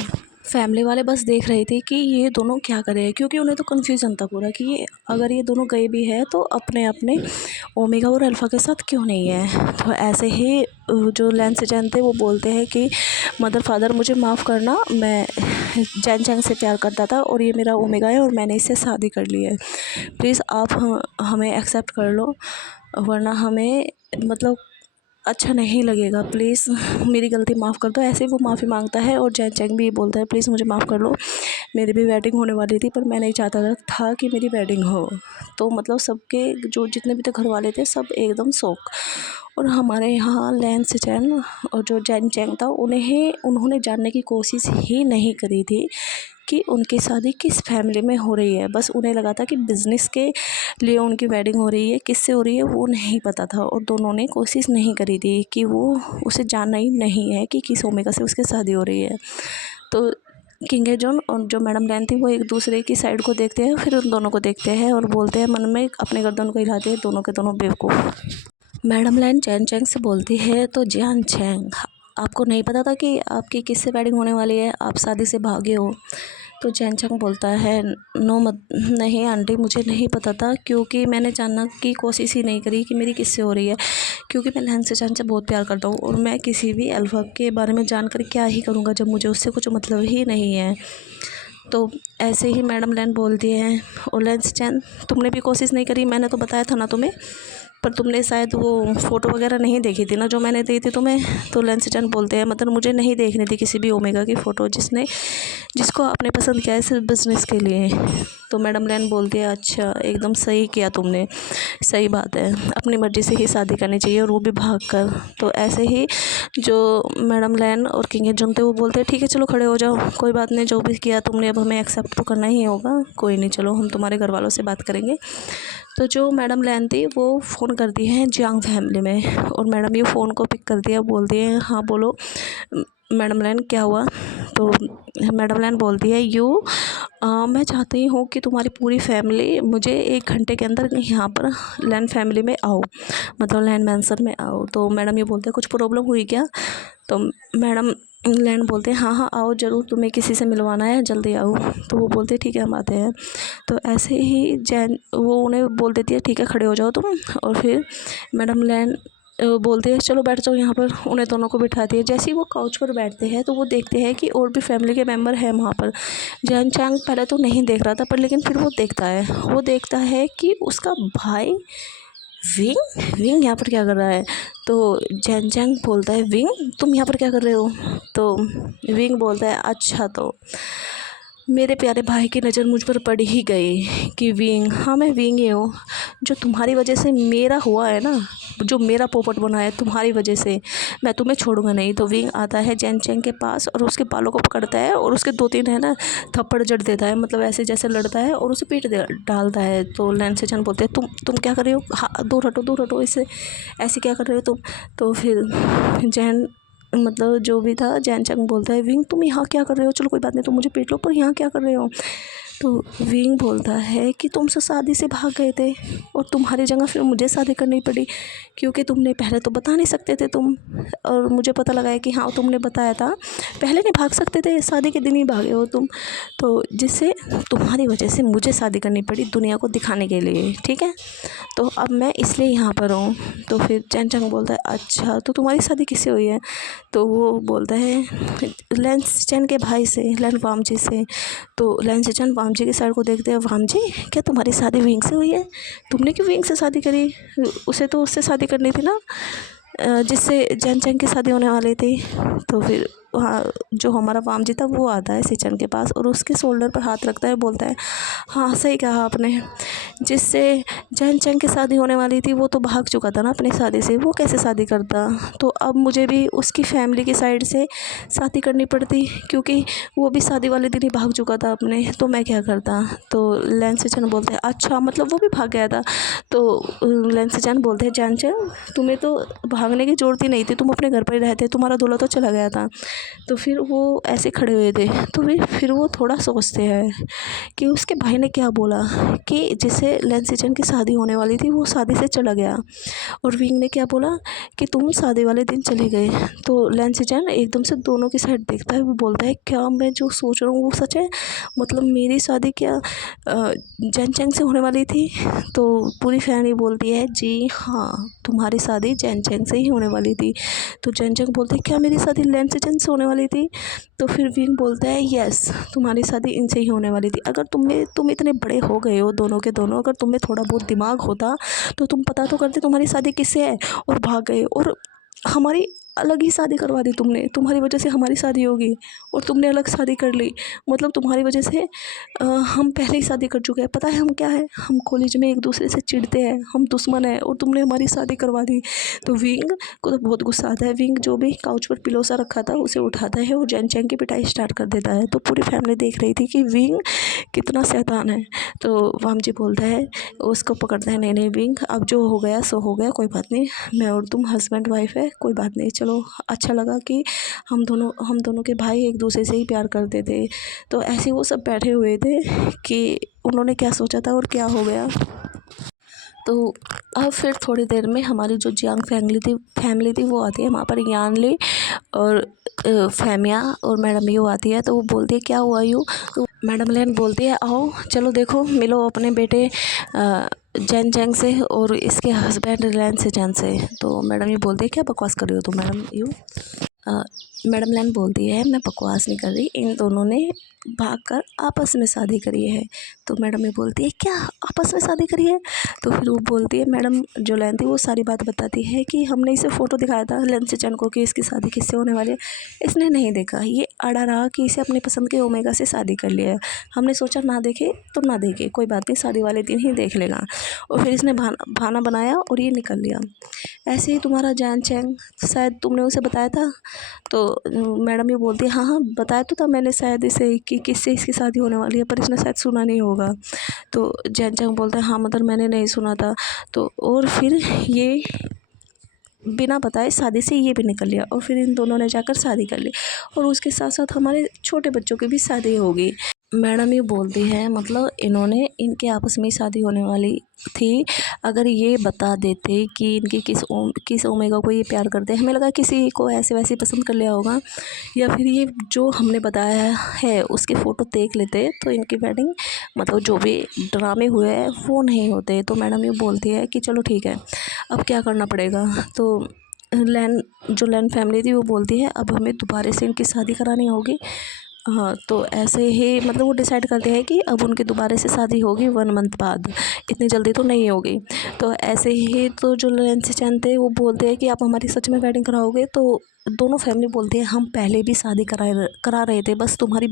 फैमिली वाले बस देख रहे थे कि ये दोनों क्या कर रहे हैं, क्योंकि उन्हें तो कन्फ्यूज़न था पूरा कि ये अगर ये दोनों गए भी है तो अपने अपने ओमेगा और अल्फ़ा के साथ क्यों नहीं है। तो ऐसे ही जो लैन सिचैन थे वो बोलते हैं कि मदर फादर मुझे माफ़ करना, मैं जैन चैंग से प्यार करता था और ये मेरा ओमेगा है और मैंने इससे शादी कर ली है। प्लीज़ आप हमें एक्सेप्ट कर लो, वरना हमें मतलब अच्छा नहीं लगेगा। प्लीज़ मेरी गलती माफ़ कर दो। ऐसे ही वो माफ़ी मांगता है और जैन चैंग भी ये बोलता है प्लीज़ मुझे माफ़ कर लो, मेरी भी वेडिंग होने वाली थी पर मैं नहीं चाहता था कि मेरी वेडिंग हो। तो मतलब सबके जो जितने भी थे घर वाले थे सब एकदम शॉक। और हमारे यहाँ लैन सिचैन और जो जैन चैंग था उन्होंने जानने की कोशिश ही नहीं करी थी कि उनकी शादी किस फैमिली में हो रही है। बस उन्हें लगा था कि बिज़नेस के लिए उनकी वेडिंग हो रही है, किससे हो रही है वो नहीं पता था। और दोनों ने कोशिश नहीं करी थी कि वो उसे जानना ही नहीं है कि किस ओमेगा से उसकी शादी हो रही है। तो किंग जॉन और जो मैडम लैन थी वो एक दूसरे की साइड को देखते हैं, फिर उन दोनों को देखते हैं और बोलते हैं मन में, अपने गर्दन को हिलाते हैं दोनों के दोनों बेवकूफ़। मैडम लैन जैन चैंग से बोलती है तो जैन चैंग आपको नहीं पता था कि आपकी किससे वेडिंग होने वाली है, आप शादी से भागे हो। तो जैन चैंग बोलता है नहीं आंटी मुझे नहीं पता था, क्योंकि मैंने जानना की कोशिश ही नहीं करी कि मेरी किससे हो रही है, क्योंकि मैं लैन से चैन से बहुत प्यार करता हूँ और मैं किसी भी अल्फ़ा के बारे में जानकर क्या ही करूँगा जब मुझे उससे कुछ मतलब ही नहीं है। तो ऐसे ही मैडम लैन बोलती है और लैन से चैन तुमने भी कोशिश नहीं करी, मैंने तो बताया था ना तुम्हें, पर तुमने शायद वो फ़ोटो वगैरह नहीं देखी थी ना जो मैंने दी थी तुम्हें। तो लैन सिचैन बोलते हैं मतलब मुझे नहीं देखनी थी किसी भी ओमेगा की फ़ोटो जिसको आपने पसंद किया है सिर्फ बिज़नेस के लिए। तो मैडम लैन बोलती है अच्छा एकदम सही किया तुमने, सही बात है, अपनी मर्ज़ी से ही शादी करनी चाहिए और वो भी भाग कर। तो ऐसे ही जो मैडम लैन और किंग जॉन थे वो बोलते हैं ठीक है चलो खड़े हो जाओ, कोई बात नहीं, जो भी किया तुमने अब हमें एक्सेप्ट तो करना ही होगा, कोई नहीं चलो हम तुम्हारे घर वालों से बात करेंगे। तो जो मैडम लैन थी वो फ़ोन करती हैं जियांग फैमिली में और मैडम ये फ़ोन को पिक करती है, बोलती है हाँ बोलो मैडम लैन क्या हुआ। तो मैडम लैन बोलती है मैं चाहती हूँ कि तुम्हारी पूरी फैमिली मुझे 1 घंटे के अंदर यहाँ पर लैन फैमिली में आओ, मतलब लैन मैंसन में आओ। तो मैडम ये बोलते हैं कुछ प्रॉब्लम हुई क्या। तो मैडम लैन बोलते हैं हाँ आओ ज़रूर, तुम्हें किसी से मिलवाना है जल्दी आओ। तो वो बोलते हैं ठीक है हम आते हैं। तो ऐसे ही जैन वो उन्हें बोल देती है ठीक है खड़े हो जाओ तुम। और फिर मैडम लैन बोलते हैं चलो बैठ जाओ यहाँ पर, उन्हें दोनों को बिठाती है। जैसे ही वो काउच पर बैठते हैं तो वो देखते हैं कि और भी फैमिली के मेम्बर हैं वहाँ पर। जैन चैंग पहले तो नहीं देख रहा था पर लेकिन फिर वो देखता है कि उसका भाई विंग यहाँ पर क्या कर रहा है। तो जैन चैंग बोलता है विंग तुम यहाँ पर क्या कर रहे हो। तो विंग बोलता है अच्छा तो मेरे प्यारे भाई की नज़र मुझ पर पड़ ही गई कि विंग, हाँ मैं विंग ही हूँ। जो तुम्हारी वजह से मेरा हुआ है ना, जो मेरा पोपट बना है तुम्हारी वजह से, मैं तुम्हें छोड़ूंगा नहीं। तो विंग आता है जैन चैंग के पास और उसके बालों को पकड़ता है और उसके 2-3 है ना थप्पड़ जड़ देता है, मतलब ऐसे जैसे लड़ता है और उसे पीट डालता है। तो लैन से चैन बोलते हैं तुम क्या कर रहे हो, हाँ दूर हटो इससे, ऐसे क्या कर रहे हो तुम। तो फिर जैन, मतलब जो भी था, जैन चंग बोलता है विंग तुम यहाँ क्या कर रहे हो, चलो कोई बात नहीं तुम मुझे पीट लो, पर यहाँ क्या कर रहे हो। तो विंग बोलता है कि तुमसे शादी से भाग गए थे और तुम्हारी जगह फिर मुझे शादी करनी पड़ी, क्योंकि तुमने पहले तो बता नहीं सकते थे तुम, और मुझे पता लगा है कि हाँ तुमने बताया था, पहले नहीं भाग सकते थे, शादी के दिन ही भागे हो तुम। तो जिससे तुम्हारी वजह से मुझे शादी करनी पड़ी दुनिया को दिखाने के लिए, ठीक है। तो अब मैं इसलिए यहाँ पर हूँ। तो फिर चैन चंग बोलता है अच्छा तो तुम्हारी शादी किससे हुई है। तो वो बोलता है लेंस चैन के भाई से, लैन वामजी से। तो लेंस चैन वामजी की साइड को देखते हैं, वामजी क्या तुम्हारी शादी विंग से हुई है, तुमने क्यों विंग से शादी करी, उसे तो उससे शादी करनी थी ना जिससे जैन चैंग की शादी होने वाली थी। तो फिर वहाँ जो हमारा वामजी था वो आता है सिचन के पास और उसके शोल्डर पर हाथ रखता है, बोलता है हाँ सही कहा आपने, जिससे जैन चैंग की शादी होने वाली थी वो तो भाग चुका था ना अपनी शादी से, वो कैसे शादी करता। तो अब मुझे भी उसकी फैमिली की साइड से शादी करनी पड़ती, क्योंकि वो भी शादी वाले दिन ही भाग चुका था अपने, तो मैं क्या करता। तो लैन सिचन बोलते हैं अच्छा मतलब वो भी भाग गया था। तो लैन सिचन बोलते हैं जैन चैंग तुम्हें तो भागने की ज़रूरत ही नहीं थी, तुम अपने घर पर ही रहते, तुम्हारा दूल्हा तो चला गया था। तो फिर वो ऐसे खड़े हुए थे। तो फिर वो थोड़ा सोचते हैं कि उसके भाई ने क्या बोला कि जिससे लैन सिचन की शादी होने वाली थी वो शादी से चला गया, और विंग ने क्या बोला कि तुम शादी वाले दिन चले गए। तो लैन सिचन एकदम से दोनों की साइड देखता है, वो बोलता है क्या मैं जो सोच रहा हूँ वो सच है, मतलब मेरी शादी क्या जैन चैंग से होने वाली थी। तो पूरी फैमिली बोलती है जी हाँ तुम्हारी शादी जैन चैंग से ही होने वाली थी। तो जैन चैंग बोलते हैं क्या मेरी शादी लैन सिचन से होने वाली थी। तो फिर विंग बोलता है यस तुम्हारी शादी इनसे ही होने वाली थी, अगर तुम इतने बड़े हो गए हो दोनों के दोनों, अगर तुम्हें थोड़ा बहुत दिमाग होता तो तुम पता तो करते तुम्हारी शादी किससे है, और भाग गए और हमारी अलग ही शादी करवा दी तुमने, तुम्हारी वजह से हमारी शादी होगी और तुमने अलग शादी कर ली, मतलब तुम्हारी वजह से हम पहले ही शादी कर चुके हैं, पता है हम क्या है, हम कॉलेज में एक दूसरे से चिढ़ते हैं, हम दुश्मन हैं और तुमने हमारी शादी करवा दी। तो विंग को तो बहुत गुस्सा आता है, विंग जो भी काउच पर पिलो सा रखा था उसे उठाता है और जैन चैंग की पिटाई स्टार्ट कर देता है। तो पूरी फैमिली देख रही थी कि विंग कितना शैतान है। तो वामजी बोलता है, उसको पकड़ता है, नहीं विंग अब जो हो गया सो हो गया, कोई बात नहीं, मैं और तुम हस्बैंड वाइफ है, कोई बात नहीं, चलो अच्छा लगा कि हम दोनों के भाई एक दूसरे से ही प्यार करते थे। तो ऐसे वो सब बैठे हुए थे कि उन्होंने क्या सोचा था और क्या हो गया। तो अब फिर थोड़ी देर में हमारी जो जियांग फैमिली थी वो आती है वहाँ पर, यानली और फैमिया और मैडम यू आती है। तो वो बोलती है क्या हुआ यू। तो मैडम लेन बोलती है आओ चलो देखो मिलो अपने बेटे जैन चैंग से और इसके हस्बैंड लैन से जैन से। तो मैडम ये बोलती है क्या बकवास कर रही हो तुम मैडम यू। मैडम लैन बोलती है मैं बकवास नहीं कर रही, इन दोनों ने भागकर आपस में शादी करी है। तो मैडम ये बोलती है क्या आपस में शादी करी है। तो फिर वो बोलती है, मैडम जो लैन थी वो सारी बात बताती है कि हमने इसे फ़ोटो दिखाया था लैन सिचन को कि इसकी शादी किससे होने वाली है, इसने नहीं देखा, ये अड़ा रहा कि इसे अपनी पसंद के ओमेगा से शादी कर लिया है। हमने सोचा ना देखे तो ना देखे, कोई बात नहीं शादी वाले दिन ही देख लेगा। और फिर इसने भाना बनाया और ये निकल लिया। ऐसे ही तुम्हारा जैन चैंग, शायद तुमने उसे बताया था। तो मैडम ये बोलती है हाँ बताया तो था मैंने शायद इसे कि किससे इसकी शादी होने वाली है, पर इसने शायद सुना नहीं होगा। तो जैन चैंग बोलता है हाँ मदर मैंने नहीं सुना था। तो और फिर ये बिना बताए शादी से ये भी निकल लिया और फिर इन दोनों ने जाकर शादी कर ली और उसके साथ साथ हमारे छोटे बच्चों की भी शादी होगी। मैडम ये बोलती है मतलब इन्होंने इनके आपस में ही शादी होने वाली थी, अगर ये बता देते कि इनकी किस ओमेगा को ये प्यार करते हैं, हमें लगा किसी को ऐसे वैसे पसंद कर लिया होगा, या फिर ये जो हमने बताया है उसके फ़ोटो देख लेते तो इनकी वेडिंग मतलब जो भी ड्रामे हुए हैं वो नहीं होते। तो मैडम ये बोलती है कि चलो ठीक है अब क्या करना पड़ेगा। तो लैन फैमिली थी वो बोलती है अब हमें दोबारा से इनकी शादी करानी होगी। हाँ तो ऐसे ही मतलब वो डिसाइड करते हैं कि अब उनकी दोबारा से शादी होगी 1 मंथ बाद, इतनी जल्दी तो नहीं होगी। तो ऐसे ही तो जो लैन सिचन थे वो बोलते हैं कि आप हमारी सच में वेडिंग कराओगे। तो दोनों फैमिली बोलती है हम पहले भी शादी करा रहे थे, बस तुम्हारी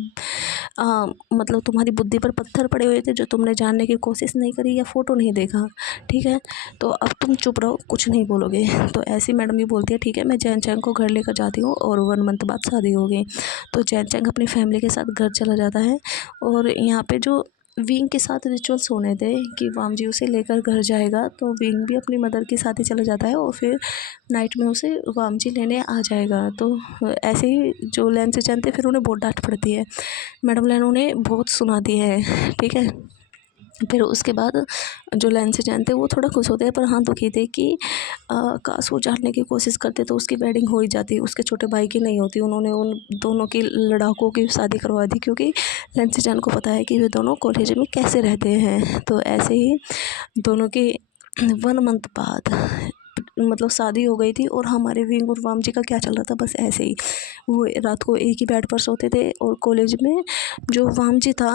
मतलब तुम्हारी बुद्धि पर पत्थर पड़े हुए थे जो तुमने जानने की कोशिश नहीं करी या फ़ोटो नहीं देखा, ठीक है। तो अब तुम चुप रहो, कुछ नहीं बोलोगे। तो ऐसी मैडम भी बोलती है ठीक है, मैं जैन चैंग को घर लेकर जाती हूँ। और 1 मंथ बाद शादी हो गई। तो जैन चैंग अपनी फैमिली के साथ घर चला जाता है। और यहाँ पे जो विंग के साथ रिचुअल्स होने थे कि वाम जी उसे लेकर घर जाएगा, तो विंग भी अपनी मदर के साथ ही चला जाता है और फिर नाइट में उसे वाम जी लेने आ जाएगा। तो ऐसे ही जो लैन से चैन थे फिर उन्हें बहुत डांट पड़ती है, मैडम लैन उन्हें बहुत सुनाती है, ठीक है। फिर उसके बाद जो लैन से चैन थे वो थोड़ा खुश होते हैं, पर हाँ दुखी थे कि काश वो जानने की कोशिश करते तो उसकी वेडिंग हो ही जाती, उसके छोटे भाई की नहीं होती। उन्होंने उन दोनों की लड़ाकों की शादी करवा दी, क्योंकि लैन से चैन को पता है कि वे दोनों कॉलेज में कैसे रहते हैं। तो ऐसे ही दोनों की 1 मंथ बाद मतलब शादी हो गई थी। और हमारे विंग और वाम जी का क्या चल रहा था, बस ऐसे ही वो रात को एक ही बेड पर सोते थे। और कॉलेज में जो वाम जी था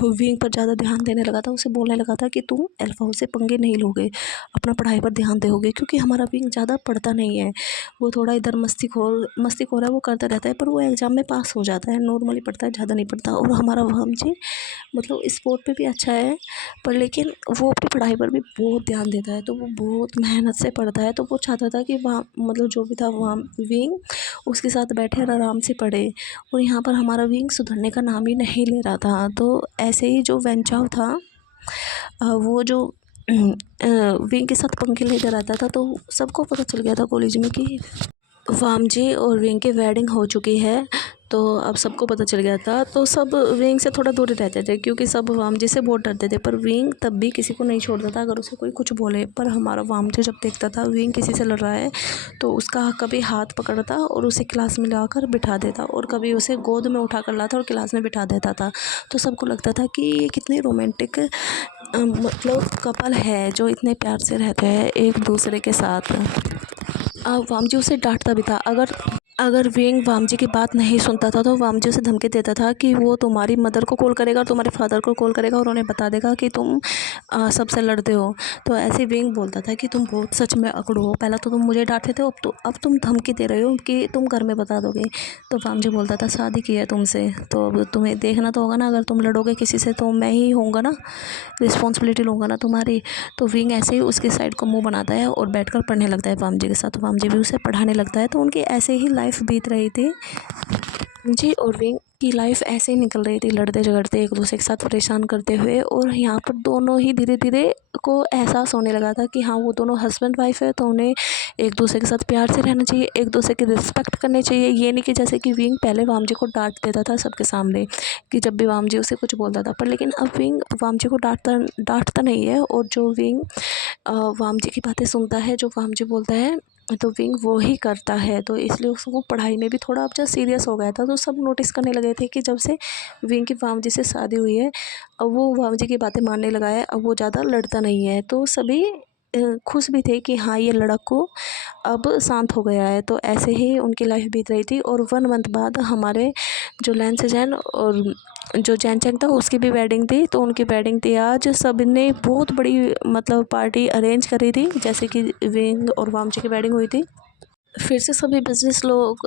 विंग पर ज़्यादा ध्यान देने लगा था, उसे बोलने लगा था कि तुम अल्फा से पंगे नहीं लोगे, अपना पढ़ाई पर ध्यान दोगे, क्योंकि हमारा विंग ज़्यादा पढ़ता नहीं है, वो थोड़ा इधर मस्तीखोर है, वो करता रहता है, पर वो एग्ज़ाम में पास हो जाता है, नॉर्मली पढ़ता है, ज़्यादा नहीं पढ़ता। और हमारा वाम जी मतलब स्पोर्ट पे भी अच्छा है, पर लेकिन वो अपनी पढ़ाई पर भी बहुत ध्यान देता है, तो वो बहुत मेहनत से पढ़ता है। तो वो चाहता था कि वहाँ मतलब जो भी था वहाँ विंग उसके साथ बैठे और आराम से पढ़े। और यहाँ पर हमारा विंग सुधरने का नाम ही नहीं ले रहा था। तो ऐसे ही जो वेंचाव था वो जो विंग के साथ पंखे लेकर आता था, तो सबको पता चल गया था कॉलेज में कि वाम जी और विंग की वेडिंग हो चुकी है। तो अब सबको पता चल गया था, तो सब विंग से थोड़ा दूर रहते थे, क्योंकि सब वाम जी से बहुत डरते थे। पर विंग तब भी किसी को नहीं छोड़ता था अगर उसे कोई कुछ बोले। पर हमारा वाम जी जब देखता था विंग किसी से लड़ रहा है, तो उसका कभी हाथ पकड़ता और उसे क्लास में लाकर बिठा देता, और कभी उसे गोद में उठा कर लाता और क्लास में बिठा देता था। तो सबको लगता था कि ये कितनी रोमांटिक मतलब कपल है जो इतने प्यार से रहते हैं एक दूसरे के साथ। वाम जी उसे डांटता भी था, अगर विंग वाम जी की बात नहीं सुनता था तो वाम जी उसे धमकी देता था कि वो तुम्हारी मदर को कॉल करेगा और तुम्हारे फादर को कॉल करेगा और उन्हें बता देगा कि तुम सबसे लड़ते हो। तो ऐसे विंग बोलता था कि तुम बहुत सच में अकड़ो हो, पहले तो तुम मुझे डांटते थे, अब तुम धमकी दे रहे हो कि तुम घर में बता दोगे। तो वाम जी बोलता था शादी की है तुमसे, तो अब तुम्हें देखना तो होगा ना, अगर तुम लड़ोगे किसी से तो मैं ही होऊंगा ना, रिस्पॉन्सिबिलिटी लूँगा ना तुम्हारी। तो विंग ऐसे ही उसकी साइड को मुंह बनाता है और बैठकर पढ़ने लगता है वाम जी के साथ। वाम जी भी उसे पढ़ाने लगता है। तो उनकी ऐसे ही लाइफ बीत रही थी। जी और विंग की लाइफ ऐसे ही निकल रही थी, लड़ते झगड़ते एक दूसरे के साथ परेशान करते हुए। और यहाँ पर दोनों ही धीरे धीरे को एहसास होने लगा था कि हाँ वो दोनों हस्बैंड वाइफ है, तो उन्हें एक दूसरे के साथ प्यार से रहना चाहिए, एक दूसरे की रिस्पेक्ट करनी चाहिए। ये नहीं कि जैसे कि विंग पहले वाम जी को डांट देता था सबके सामने, कि जब भी वाम जी उसे कुछ बोलता था, पर लेकिन अब विंग वाम जी को डांटता नहीं है। और जो विंग वाम जी की बातें सुनता है, जो वाम जी बोलता है, तो विंग वो ही करता है। तो इसलिए उसको पढ़ाई में भी थोड़ा अब जब सीरियस हो गया था, तो सब नोटिस करने लगे थे कि जब से विंग की वाम जी से शादी हुई है, अब वो वाम जी की बातें मानने लगा है, अब वो ज़्यादा लड़ता नहीं है। तो सभी खुश भी थे कि हाँ ये लड़को अब शांत हो गया है। तो ऐसे ही उनकी लाइफ बीत रही थी। और 1 मंथ बाद हमारे जो लैन से जैन और जो जैन चैंग था उसकी भी वेडिंग थी। तो उनकी वेडिंग थी आज, सब ने बहुत बड़ी मतलब पार्टी अरेंज करी थी, जैसे कि विंग और वाम जी की वेडिंग हुई थी। फिर से सभी बिजनेस लोग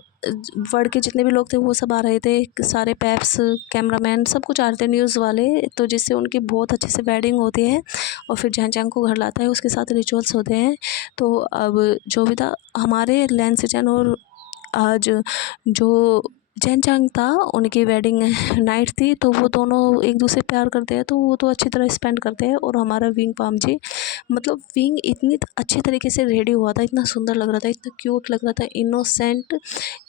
वर्ल्ड के जितने भी लोग थे वो सब आ रहे थे, सारे पैप्स कैमरामैन सब कुछ आ रहे थे, न्यूज़ वाले। तो जिससे उनकी बहुत अच्छे से वेडिंग होती है और फिर जैन चैंग को घर लाता है, उसके साथ रिचुअल्स होते हैं। तो अब जो भी था हमारे लैन से जैन और आज जो जैन चैंग था उनकी वेडिंग नाइट थी, तो वो दोनों एक दूसरे प्यार करते हैं, तो वो तो अच्छी तरह स्पेंड करते हैं। और हमारा विंग पाम जी मतलब विंग इतनी अच्छी तरीके से रेडी हुआ था, इतना सुंदर लग रहा था, इतना क्यूट लग रहा था, इनोसेंट,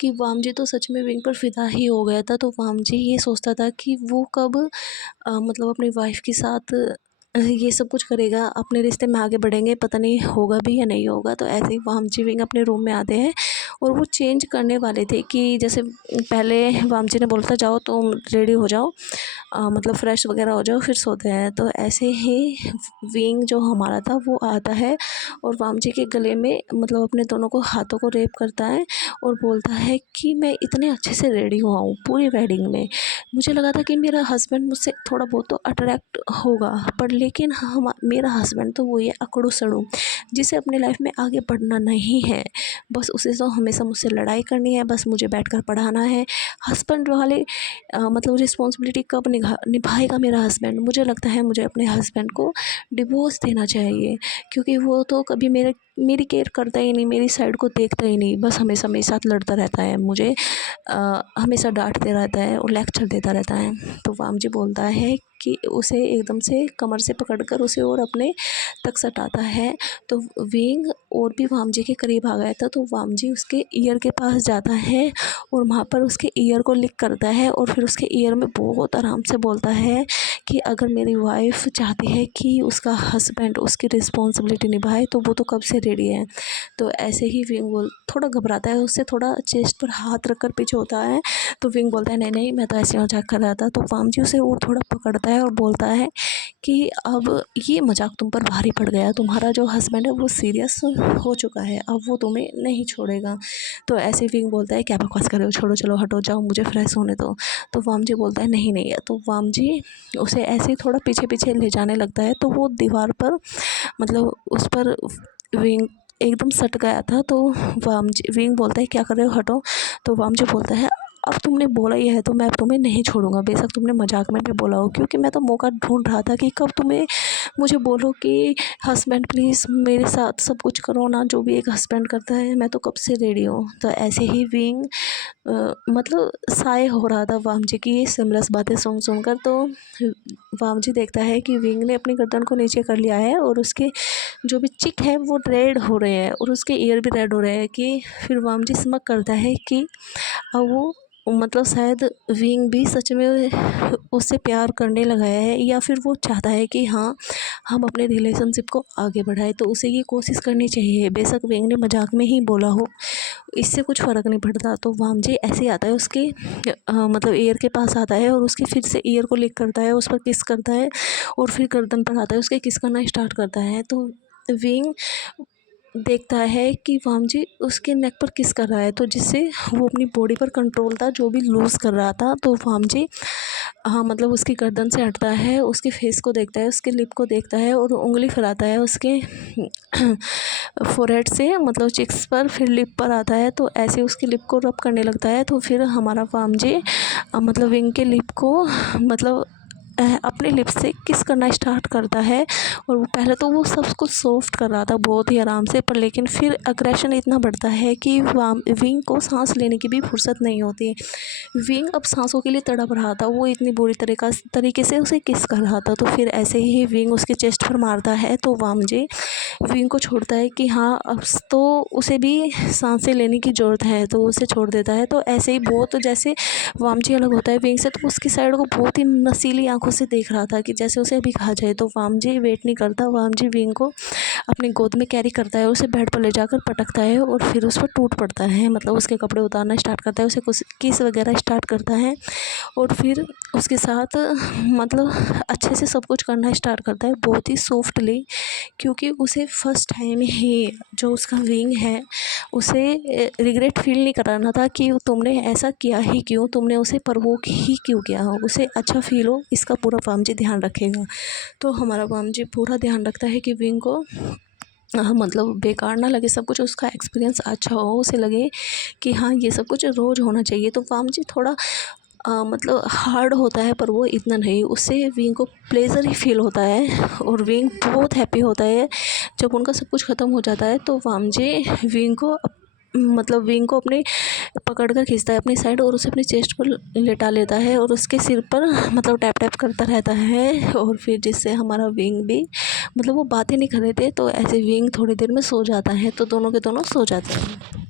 कि वाम जी तो सच में विंग पर फिदा ही हो गया था। तो वाम जी ये सोचता था कि वो कब मतलब अपनी वाइफ के साथ ये सब कुछ करेगा, अपने रिश्ते में आगे बढ़ेंगे, पता नहीं होगा भी या नहीं होगा। तो ऐसे ही वाम जी विंग अपने रूम में आते हैं और वो चेंज करने वाले थे कि जैसे पहले वाम जी ने बोला था जाओ तुम रेडी हो जाओ, मतलब फ्रेश वगैरह हो जाओ फिर सोते हैं। तो ऐसे ही विंग जो हमारा था वो आता है और वाम जी के गले में मतलब अपने दोनों को हाथों को रेप करता है और बोलता है कि मैं इतने अच्छे से रेडी हुआ हूँ पूरी वेडिंग में, मुझे लगा था कि मेरा हस्बैंड मुझसे थोड़ा बहुत तो अट्रैक्ट होगा, पर लेकिन हम मेरा हस्बैंड तो वही है अकड़ू सड़ू, जिसे अपने लाइफ में आगे बढ़ना नहीं है। बस उसे तो हमेशा मुझसे लड़ाई करनी है, बस मुझे बैठकर पढ़ाना है। हस्बैंड वाले मतलब रिस्पॉन्सिबिलिटी कब निभाएगा मेरा हस्बैंड। मुझे लगता है मुझे अपने हस्बैंड को डिवोर्स देना चाहिए, क्योंकि वो तो कभी मेरी केयर करता ही नहीं, मेरी साइड को देखता ही नहीं, बस हमेशा मेरे साथ लड़ता रहता है, मुझे हमेशा डांटते रहता है और लेक्चर देता रहता है। तो वाम जी बोलता है कि उसे एकदम से कमर से पकड़कर उसे और अपने तक सटाता है। तो विंग और भी वाम जी के करीब आ गया था, तो वाम जी उसके ईयर के पास जाता है और वहाँ पर उसके ईयर को लिक करता है और फिर उसके ईयर में बहुत आराम से बोलता है कि अगर मेरी वाइफ चाहती है कि उसका हस्बैंड उसकी रिस्पॉन्सिबिलिटी निभाए तो वो तो कब से रेडी है। तो ऐसे ही विंग थोड़ा घबराता है, उससे थोड़ा चेस्ट पर हाथ रखकर पीछे होता है। तो विंग बोलता है नहीं नहीं, मैं तो ऐसे मजाक कर रहा था। तो वाम जी उसे और थोड़ा पकड़ता है और बोलता है कि अब ये मजाक तुम पर भारी पड़ गया, तुम्हारा जो हस्बैंड है वो सीरियस हो चुका है, अब वो तुम्हें नहीं छोड़ेगा। तो ऐसे विंग बोलता है क्या बकवास कर रहे हो, छोड़ो चलो हटो जाओ, मुझे फ्रेश होने दो। तो वाम जी बोलता है नहीं नहीं है। तो वाम जी उसे ऐसे ही थोड़ा पीछे पीछे ले जाने लगता है, तो वो दीवार पर मतलब उस पर विंग एकदम सट गया था। तो विंग बोलता है क्या कर रहे हो, हटो। तो वाम जी बोलता है अब तुमने बोला ही है तो मैं अब तुम्हें नहीं छोड़ूंगा, बेशक तुमने मजाक में भी बोला हो, क्योंकि मैं तो मौका ढूंढ रहा था कि कब तुम्हें मुझे बोलो कि हस्बैंड प्लीज़ मेरे साथ सब कुछ करो ना, जो भी एक हस्बैंड करता है, मैं तो कब से रेडी हूँ। तो ऐसे ही विंग मतलब साय हो रहा था वाम जी की ये सिमरस बातें सुनकर। तो वाम जी देखता है कि विंग ने अपनी गर्दन को नीचे कर लिया है और उसके जो भी चिक है वो रेड हो रहे हैं और उसके ईयर भी रेड हो रहे हैं। कि फिर वाम जी समझ करता है कि अब वो मतलब शायद विंग भी सच में उससे प्यार करने लगा है, या फिर वो चाहता है कि हाँ हम अपने रिलेशनशिप को आगे बढ़ाएं। तो उसे ये कोशिश करनी चाहिए, बेशक विंग ने मजाक में ही बोला हो, इससे कुछ फ़र्क नहीं पड़ता। तो वाम जी ऐसे ही आता है उसके मतलब ईयर के पास आता है और उसके फिर से ईयर को लिक करता है, उस पर किस करता है और फिर गर्दन पर आता है, उसके किस करना स्टार्ट करता है। तो विंग देखता है कि वाम जी उसके नेक पर किस कर रहा है, तो जिससे वो अपनी बॉडी पर कंट्रोल था जो भी लूज़ कर रहा था। तो वाम जी हाँ मतलब उसकी गर्दन से हटता है, उसके फेस को देखता है, उसके लिप को देखता है और उंगली फैलाता है उसके फोरहेड से मतलब चिक्स पर, फिर लिप पर आता है। तो ऐसे उसकी लिप को रब करने लगता है। तो फिर हमारा वाम जी मतलब विंग के लिप को मतलब अपने लिप्स से किस करना स्टार्ट करता है। और वो पहले तो वो सब कुछ सॉफ्ट कर रहा था बहुत ही आराम से, पर लेकिन फिर अग्रेशन इतना बढ़ता है कि विंग को सांस लेने की भी फुर्सत नहीं होती। विंग अब सांसों के लिए तड़प रहा था, वो इतनी बुरी तरीके से उसे किस कर रहा था। तो फिर ऐसे ही विंग उसके चेस्ट पर मारता है। तो वाम जी विंग को छोड़ता है कि हाँ अब तो उसे भी सांसें लेने की ज़रूरत है, तो उसे छोड़ देता है। तो ऐसे ही बहुत जैसे वाम जी अलग होता है विंग से, तो उसकी साइड को बहुत ही नशीली आंखों से देख रहा था कि जैसे उसे अभी खा जाए। तो वाम जी वेट नहीं करता, वाम जी विंग को अपनी गोद में कैरी करता है, उसे बेड पर ले जाकर पटकता है और फिर उस पर टूट पड़ता है, मतलब उसके कपड़े उतारना स्टार्ट करता है, उसे कुछ किस वगैरह स्टार्ट करता है और फिर उसके साथ मतलब अच्छे से सब कुछ करना स्टार्ट करता है बहुत ही सॉफ्टली। क्योंकि उसे फर्स्ट टाइम ही जो उसका विंग है उसे रिग्रेट फील नहीं कराना था कि तुमने ऐसा किया ही क्यों, तुमने उसे प्रवोक ही क्यों किया हो, उसे अच्छा फील हो, इसका पूरा वाम जी ध्यान रखेगा। तो हमारा वाम जी पूरा ध्यान रखता है कि विंग को मतलब बेकार ना लगे सब कुछ, उसका एक्सपीरियंस अच्छा हो, उसे लगे कि हाँ ये सब कुछ रोज़ होना चाहिए। तो वाम जी थोड़ा मतलब हार्ड होता है, पर वो इतना नहीं, उससे विंग को प्लेज़र ही फील होता है और विंग बहुत हैप्पी होता है जब उनका सब कुछ ख़त्म हो जाता है। तो वाम जी विंग को मतलब विंग को अपने पकड़ कर खींचता है अपनी साइड और उसे अपनी चेस्ट पर लेटा लेता है और उसके सिर पर मतलब टैप टैप करता रहता है। और फिर जिससे हमारा विंग भी मतलब वो बातें नहीं कर रहे थे, तो ऐसे विंग थोड़ी देर में सो जाता है। तो दोनों के दोनों सो जाते हैं।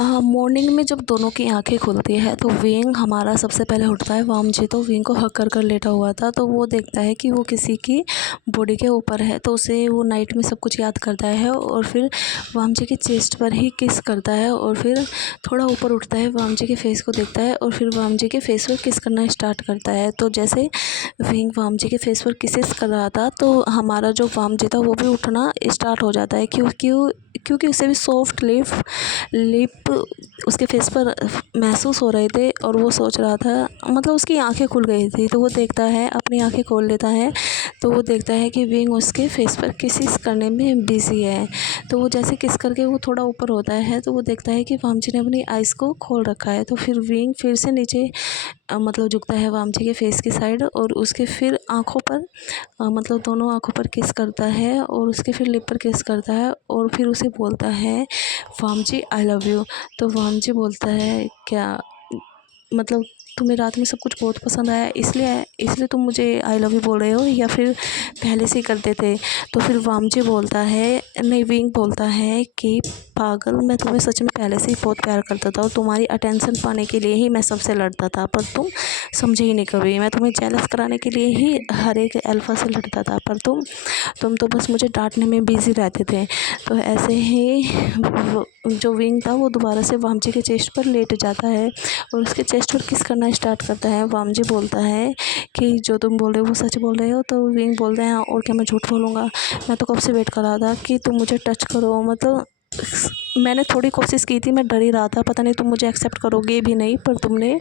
मॉर्निंग में जब दोनों की आंखें खुलती है तो विंग हमारा सबसे पहले उठता है। वाम जी तो विंग को हक कर लेटा हुआ था, तो वो देखता है कि वो किसी की बॉडी के ऊपर है, तो उसे वो नाइट में सब कुछ याद करता है और फिर वाम जी के चेस्ट पर ही किस करता है और फिर थोड़ा ऊपर उठता है, वाम जी के फेस को देखता है और फिर वाम जी के फेस पर किस करना स्टार्ट करता है। तो जैसे विंग वाम जी के फेस पर किसेस कर रहा था तो हमारा जो वाम जी था वो भी उठना स्टार्ट हो जाता है। क्योंकि उसे भी सॉफ्ट लिप उसके फेस पर महसूस हो रहे थे और वो सोच रहा था, मतलब उसकी आंखें खुल गई थी। तो वो देखता है, अपनी आंखें खोल लेता है, तो वो देखता है कि विंग उसके फेस पर किस करने में बिजी है। तो वो जैसे किस करके वो थोड़ा ऊपर होता है तो वो देखता है कि वामजी ने अपनी आइज़ को खोल रखा है। तो फिर विंग फिर से नीचे मतलब झुकता है वामजी के फेस की साइड और उसके फिर आँखों पर मतलब दोनों आँखों पर किस करता है और उसके फिर लिप पर किस करता है और फिर उसे बोलता है, वामजी आई लव यू। तो वामजी बोलता है, क्या मतलब तुम्हें रात में सब कुछ बहुत पसंद आया, इसलिए तुम मुझे आई लव यू बोल रहे हो, या फिर पहले से ही करते थे। तो फिर वामजी बोलता है, नहीं, विंग बोलता है कि पागल, मैं तुम्हें सच में पहले से ही बहुत प्यार करता था और तुम्हारी अटेंशन पाने के लिए ही मैं सबसे लड़ता था, पर तुम समझे ही नहीं कभी। मैं तुम्हें जेलस कराने के लिए ही हर एक अल्फ़ा से लड़ता था, पर तुम तो बस मुझे डांटने में बिजी रहते थे। तो ऐसे ही जो विंग था वो दोबारा से वामजी के चेस्ट पर लेट जाता है और उसके चेस्ट पर किस करना स्टार्ट करता है। वामजी बोलता है कि जो तुम बोल रहे हो वो सच बोल रहे हो। तो विंग बोलते हैं, और क्या मैं झूठ बोलूँगा, मैं तो कब से वेट कर रहा था कि तुम मुझे टच करो। मतलब मैंने थोड़ी कोशिश की थी, मैं डर ही रहा था, पता नहीं तुम मुझे एक्सेप्ट करोगे भी नहीं, पर तुमने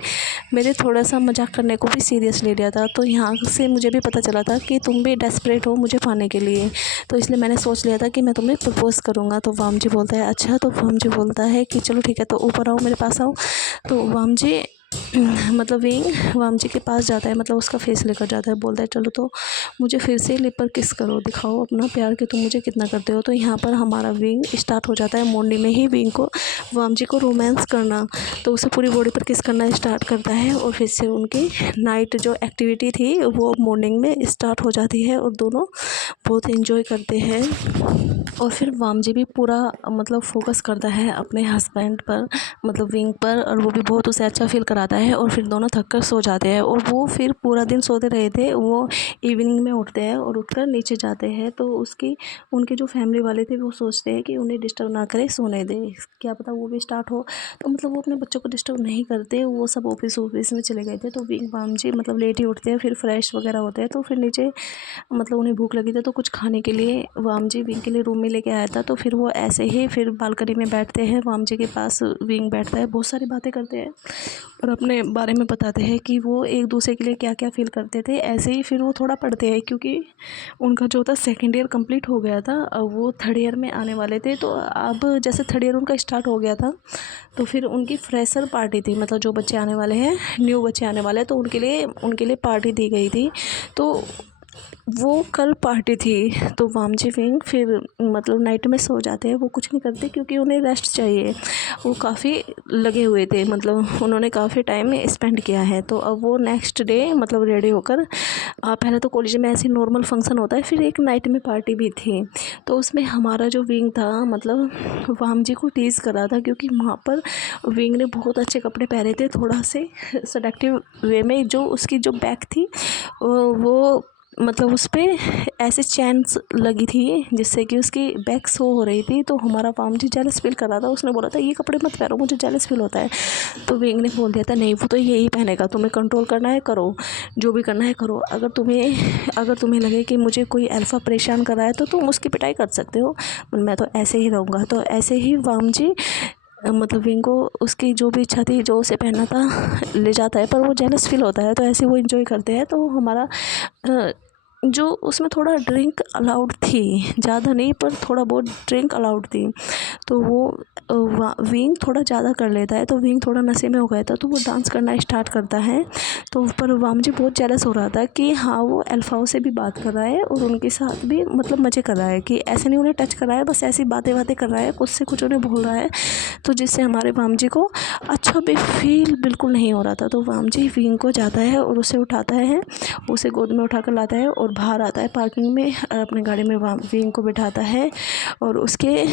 मेरे थोड़ा सा मजाक करने को भी सीरियस ले लिया था। तो यहाँ से मुझे भी पता चला था कि तुम भी डेस्परेट हो मुझे पाने के लिए, तो इसलिए मैंने सोच लिया था कि मैं तुम्हें प्रपोज़ करूँगा। तो वामजी बोलता है, अच्छा। तो वामजी बोलता है कि चलो ठीक है, तो ऊपर आओ, मेरे पास आओ। तो वामजी मतलब विंग वामजी के पास जाता है, मतलब उसका फेस लेकर जाता है, बोलता है, चलो तो मुझे फिर से लिप पर किस करो, दिखाओ अपना प्यार कि तुम मुझे कितना करते हो। तो यहाँ पर हमारा विंग स्टार्ट हो जाता है मॉर्निंग में ही विंग को वामजी को रोमांस करना। तो उसे पूरी बॉडी पर किस करना स्टार्ट करता है और फिर से उनकी नाइट जो एक्टिविटी थी वो मॉर्निंग में स्टार्ट हो जाती है और दोनों बहुत इन्जॉय करते हैं। और फिर वामजी भी पूरा मतलब फोकस करता है अपने हस्बैंड पर, मतलब विंग पर, और वो भी बहुत उसे अच्छा फील कराता है। और फिर दोनों थक कर सो जाते हैं और वो फिर पूरा दिन सोते रहे थे, वो इवनिंग में उठते हैं और उठकर नीचे जाते हैं। तो उनके जो फैमिली वाले थे वो सोचते हैं कि उन्हें डिस्टर्ब ना करें, सोने दें, क्या पता वो भी स्टार्ट हो। तो मतलब वो अपने बच्चों को डिस्टर्ब नहीं करते, वो सब ऑफिस में चले गए थे। तो विंग वामजी मतलब लेट ही उठते हैं, फिर फ्रेश वगैरह होते हैं। तो फिर नीचे मतलब उन्हें भूख लगी थी तो कुछ खाने के लिए वामजी विंग के लिए रूम में लेके आया था। तो फिर वो ऐसे ही फिर बालकनी में बैठते हैं, वामजी के पास विंग बैठता है, बहुत सारी बातें करते हैं और अपने बारे में बताते हैं कि वो एक दूसरे के लिए क्या क्या फील करते थे। ऐसे ही फिर वो थोड़ा पढ़ते हैं, क्योंकि उनका जो था सेकेंड ईयर कंप्लीट हो गया था, अब वो थर्ड ईयर में आने वाले थे। तो अब जैसे थर्ड ईयर उनका स्टार्ट हो गया था तो फिर उनकी फ्रेशर पार्टी थी, मतलब जो बच्चे आने वाले हैं, न्यू बच्चे आने वाले हैं, तो उनके लिए पार्टी दी गई थी। तो वो कल पार्टी थी। तो वामजी विंग फिर मतलब नाइट में सो जाते हैं, वो कुछ नहीं करते क्योंकि उन्हें रेस्ट चाहिए। वो काफ़ी लगे हुए थे, मतलब उन्होंने काफ़ी टाइम स्पेंड किया है। तो अब वो नेक्स्ट डे मतलब रेडी होकर पहले तो कॉलेज में ऐसे नॉर्मल फंक्शन होता है, फिर एक नाइट में पार्टी भी थी। तो उसमें हमारा जो विंग था मतलब वामजी को टीज़ कर रहा था, क्योंकि वहाँ पर विंग ने बहुत अच्छे कपड़े पहने थे, थोड़ा से सेडक्टिव वे में। जो उसकी जो बैक थी वो मतलब उस पर ऐसे चैन्स लगी थी जिससे कि उसकी बैक शो हो रही थी। तो हमारा वामजी जेलस फील कर रहा था, उसने बोला था ये कपड़े मत पहनो, मुझे जेलस फील होता है। तो विंग ने बोल दिया था, नहीं वो तो यही पहनेगा, तुम्हें कंट्रोल करना है करो, जो भी करना है करो, अगर तुम्हें लगे कि मुझे कोई अल्फ़ा परेशान कर रहा है तो तुम उसकी पिटाई कर सकते हो, मैं तो ऐसे ही रहूँगा। तो ऐसे ही वामजी मतलब विंग को उसकी जो भी इच्छा थी, जो उसे पहनना था, ले जाता है, पर वो जेलस फील होता है। तो ऐसे वो इंजॉय करते हैं। तो हमारा जो उसमें थोड़ा ड्रिंक अलाउड थी, ज़्यादा नहीं पर थोड़ा बहुत ड्रिंक अलाउड थी। तो वो विंग थोड़ा ज़्यादा कर लेता है, तो विंग थोड़ा नशे में हो गया था, तो वो डांस करना स्टार्ट करता है। तो पर वामजी बहुत जेलस हो रहा था कि हाँ वो अल्फ़ाओं से भी बात कर रहा है और उनके साथ भी मतलब मज़े कर रहा है, कि ऐसे नहीं उन्हें टच कर रहा है, बस ऐसी बातें कर रहा है, कुछ से कुछ उन्हें बोल रहा है। तो जिससे हमारे वामजी को अच्छा भी फील बिल्कुल नहीं हो रहा था। तो वामजी विंग को जाता है और उसे उठाता है, उसे गोद में उठा कर लाता है और बाहर आता है पार्किंग में, अपनी गाड़ी में विंग को बिठाता है और उसके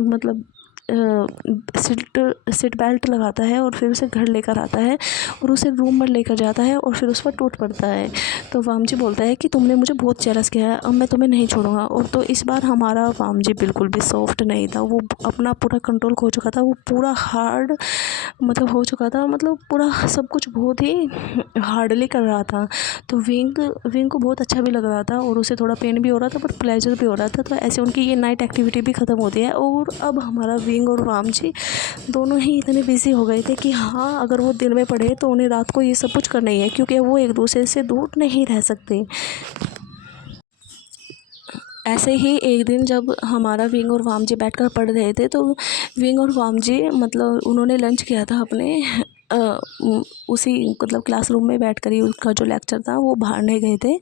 मतलब सीट बेल्ट लगाता है और फिर उसे घर लेकर आता है और उसे रूम में लेकर जाता है और फिर उस पर टूट पड़ता है। तो वामजी बोलता है कि तुमने मुझे बहुत जेलस किया है, अब मैं तुम्हें नहीं छोड़ूंगा। और तो इस बार हमारा वामजी बिल्कुल भी सॉफ्ट नहीं था, वो अपना पूरा कंट्रोल खो चुका था, वो पूरा हार्ड मतलब हो चुका था, मतलब पूरा सब कुछ बहुत ही हार्डली कर रहा था। तो विंग को बहुत अच्छा भी लग रहा था और उसे थोड़ा पेन भी हो रहा था पर प्लेजर भी हो रहा था। तो ऐसे उनकी ये नाइट एक्टिविटी भी ख़त्म होती है और अब हमारा विंग और वामजी दोनों ही इतने बिजी हो गए थे कि हाँ, अगर वो दिन में पढ़े तो उन्हें रात को ये सब कुछ करना ही है, क्योंकि वो एक दूसरे से दूर नहीं रह सकते। ऐसे ही एक दिन जब हमारा विंग और वामजी बैठकर पढ़ रहे थे, तो विंग और वामजी मतलब उन्होंने लंच किया था अपने उसी मतलब क्लासरूम में बैठकर ही, उनका जो लेक्चर था वो बाहर नहीं गए थे।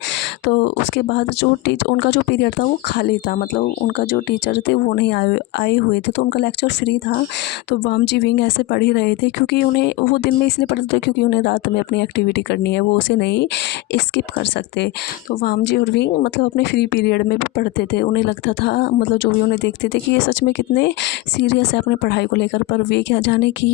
तो उसके बाद जो उनका जो पीरियड था वो खाली था, मतलब उनका जो टीचर थे वो नहीं आए हुए थे, तो उनका लेक्चर फ्री था। तो वामजी विंग ऐसे पढ़ ही रहे थे, क्योंकि उन्हें वो दिन में इसलिए पढ़ते थे क्योंकि उन्हें रात में अपनी एक्टिविटी करनी है, वो उसे नहीं स्किप कर सकते। तो वामजी और विंग मतलब अपने फ्री पीरियड में भी पढ़ते थे। उन्हें लगता था, मतलब जो भी उन्हें देखते थे, कि ये सच में कितने सीरियस है अपने पढ़ाई को लेकर, पर वे क्या जाने कि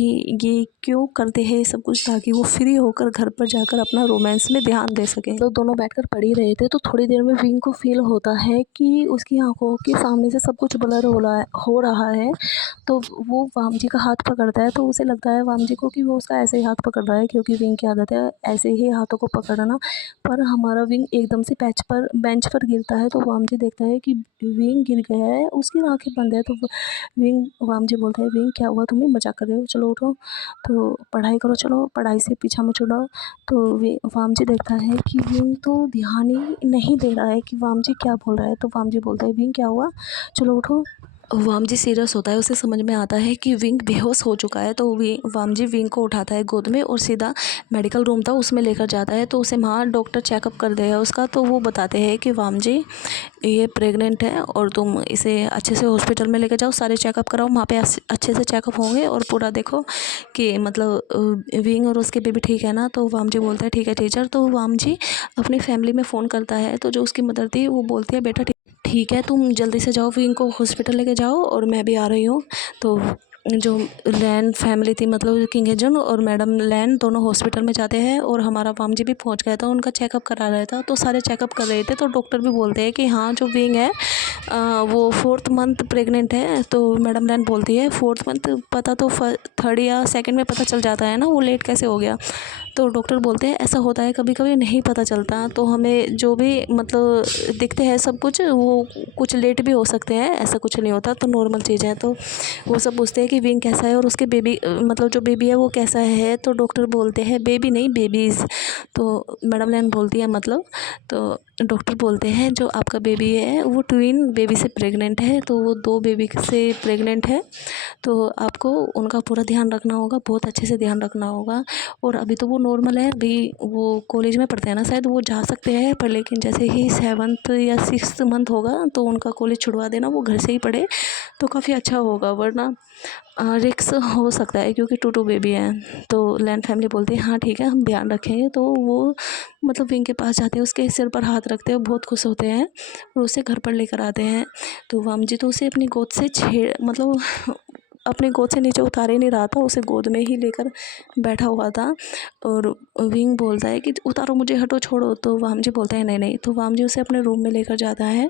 ये क्यों करते हैं ये सब कुछ, ताकि वो फ्री होकर घर पर जाकर अपना रोमांस में ध्यान दे सके। तो दोनों बैठकर पढ़ ही रहे थे, तो थोड़ी देर में विंग को फील होता है कि उसकी आंखों के सामने से सब कुछ ब्लर हो रहा है। तो वो वामजी का हाथ पकड़ता है, तो उसे लगता है वामजी को कि वो उसका ऐसे ही हाथ पकड़ रहा है, क्योंकि विंग की आदत है ऐसे ही हाथों को पकड़ना। पर हमारा विंग एकदम से बेंच पर गिरता है, तो वामजी देखता है कि विंग गिर गया है, उसकी आंखें बंद है। तो वामजी बोलता है, विंग क्या हुआ, तुम्हें मजाक कर रहे हो, चलो उठो, तो पढ़ाई करो, चलो पढ़ाई से पीछा मत छुड़ाओ। तो वामजी देखता है कि विंग तो ध्यान ही नहीं दे रहा है कि वामजी क्या बोल रहा है। तो वामजी बोलता है, विंग क्या हुआ, चलो उठो। वामजी सीरियस होता है, उसे समझ में आता है कि विंग बेहोश हो चुका है। तो वामजी विंग को उठाता है गोद में और सीधा मेडिकल रूम था उसमें लेकर जाता है। तो उसे वहाँ डॉक्टर चेकअप कर देगा उसका। तो वो बताते हैं कि वामजी ये प्रेग्नेंट है और तुम इसे अच्छे से हॉस्पिटल में लेकर जाओ, सारे चेकअप कराओ, वहाँ पे अच्छे से चेकअप होंगे और पूरा देखो कि मतलब विंग और उसके बेबी ठीक है ना। तो वामजी बोलता है, ठीक है टीचर। तो वामजी अपनी फैमिली में फ़ोन करता है, तो जो उसकी मदर थी वो बोलती है, बेटा ठीक है, तुम जल्दी से जाओ, विंग को हॉस्पिटल लेके जाओ और मैं भी आ रही हूँ। तो जो लैन फैमिली थी, मतलब किंग हेजन और मैडम लैन दोनों हॉस्पिटल में जाते हैं और हमारा वामजी भी पहुंच गया था, उनका चेकअप करा रहा था। तो सारे चेकअप कर रहे थे, तो डॉक्टर भी बोलते हैं कि हाँ, जो विंग है वो 4th मंथ प्रेग्नेंट है। तो मैडम लैन बोलती है, 4th मंथ पता तो 3rd या 2nd में पता चल जाता है ना, वो लेट कैसे हो गया। तो डॉक्टर बोलते हैं, ऐसा होता है कभी कभी, नहीं पता चलता, तो हमें जो भी मतलब दिखते हैं सब कुछ, वो कुछ लेट भी हो सकते हैं, ऐसा कुछ नहीं होता, तो नॉर्मल चीज़ है। तो वो सब पूछते हैं कि विंग कैसा है और उसके बेबी मतलब जो बेबी है वो कैसा है। तो डॉक्टर बोलते हैं, बेबी नहीं बेबीज़। तो मैडम लैन बोलती है मतलब, तो डॉक्टर बोलते हैं, जो आपका बेबी है वो ट्विन बेबी से प्रेग्नेंट है, तो वो 2 बेबी से प्रेग्नेंट है। तो आपको उनका पूरा ध्यान रखना होगा, बहुत अच्छे से ध्यान रखना होगा। और अभी तो वो नॉर्मल है, अभी वो कॉलेज में पढ़ते हैं ना शायद, वो जा सकते हैं, पर लेकिन जैसे ही 7th या 6th मंथ होगा तो उनका कॉलेज छुड़वा देना, वो घर से ही पढ़े तो काफ़ी अच्छा होगा, वरना रिक्स हो सकता है, क्योंकि 2 बेबी हैं। तो लैन फैमिली बोलती है, हाँ ठीक है, हम ध्यान रखेंगे। तो वो मतलब विंग के पास जाते हैं, उसके सिर पर हाथ रखते हैं, बहुत खुश होते हैं और उसे घर पर लेकर आते हैं। तो वामजी तो उसे अपनी गोद से मतलब अपनी गोद से नीचे उतार ही नहीं रहा था, उसे गोद में ही लेकर बैठा हुआ था। और विंग बोलता है कि उतारो मुझे, हटो, छोड़ो। तो वामजी बोलता है, नहीं नहीं। तो वामजी उसे अपने रूम में लेकर जाता है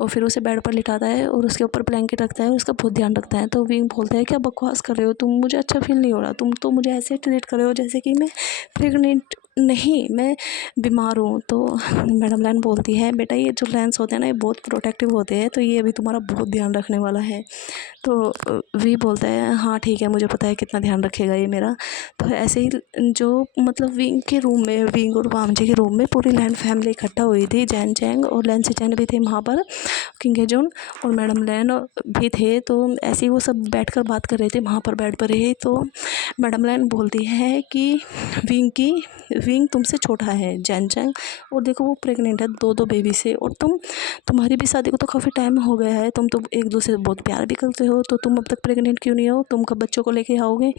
और फिर उसे बेड पर लिटाता है और उसके ऊपर ब्लैंकेट रखता है, उसका बहुत ध्यान रखता है। तो विंग बोलता है, क्या बकवास कर रहे हो तुम, मुझे अच्छा फील नहीं हो रहा, तुम तो मुझे ऐसे ट्रीट कर रहे हो जैसे कि मैं प्रेग्नेंट नहीं, मैं बीमार हूँ। तो मैडम लैन बोलती है, बेटा ये जो लैंस होते हैं ना, ये बहुत प्रोटेक्टिव होते हैं, तो ये अभी तुम्हारा बहुत ध्यान रखने वाला है। तो वी बोलता है, हाँ ठीक है, मुझे पता है कितना ध्यान रखेगा ये मेरा। तो ऐसे ही जो मतलब विंग के रूम में, विंग और वामजी के रूम में पूरी लैन फैमिली इकट्ठा हुई थी, जैन चैंग और लैन सिचैन भी थे वहाँ पर, किंग हेजन और मैडम लैन भी थे। तो ऐसे ही वो सब बैठकर बात कर रहे थे वहाँ पर बेड पर ही। तो मैडम लैन बोलती है कि विंग की विंग तुमसे छोटा है जैन जैन, और देखो वो प्रेग्नेंट है 2 बेबी से, और तुम्हारी भी शादी को तो काफ़ी टाइम हो गया है, तुम तो एक दूसरे से बहुत प्यार भी करते हो, तो तुम अब तक प्रेग्नेंट क्यों नहीं हो, तुम कब बच्चों को लेके आओगे।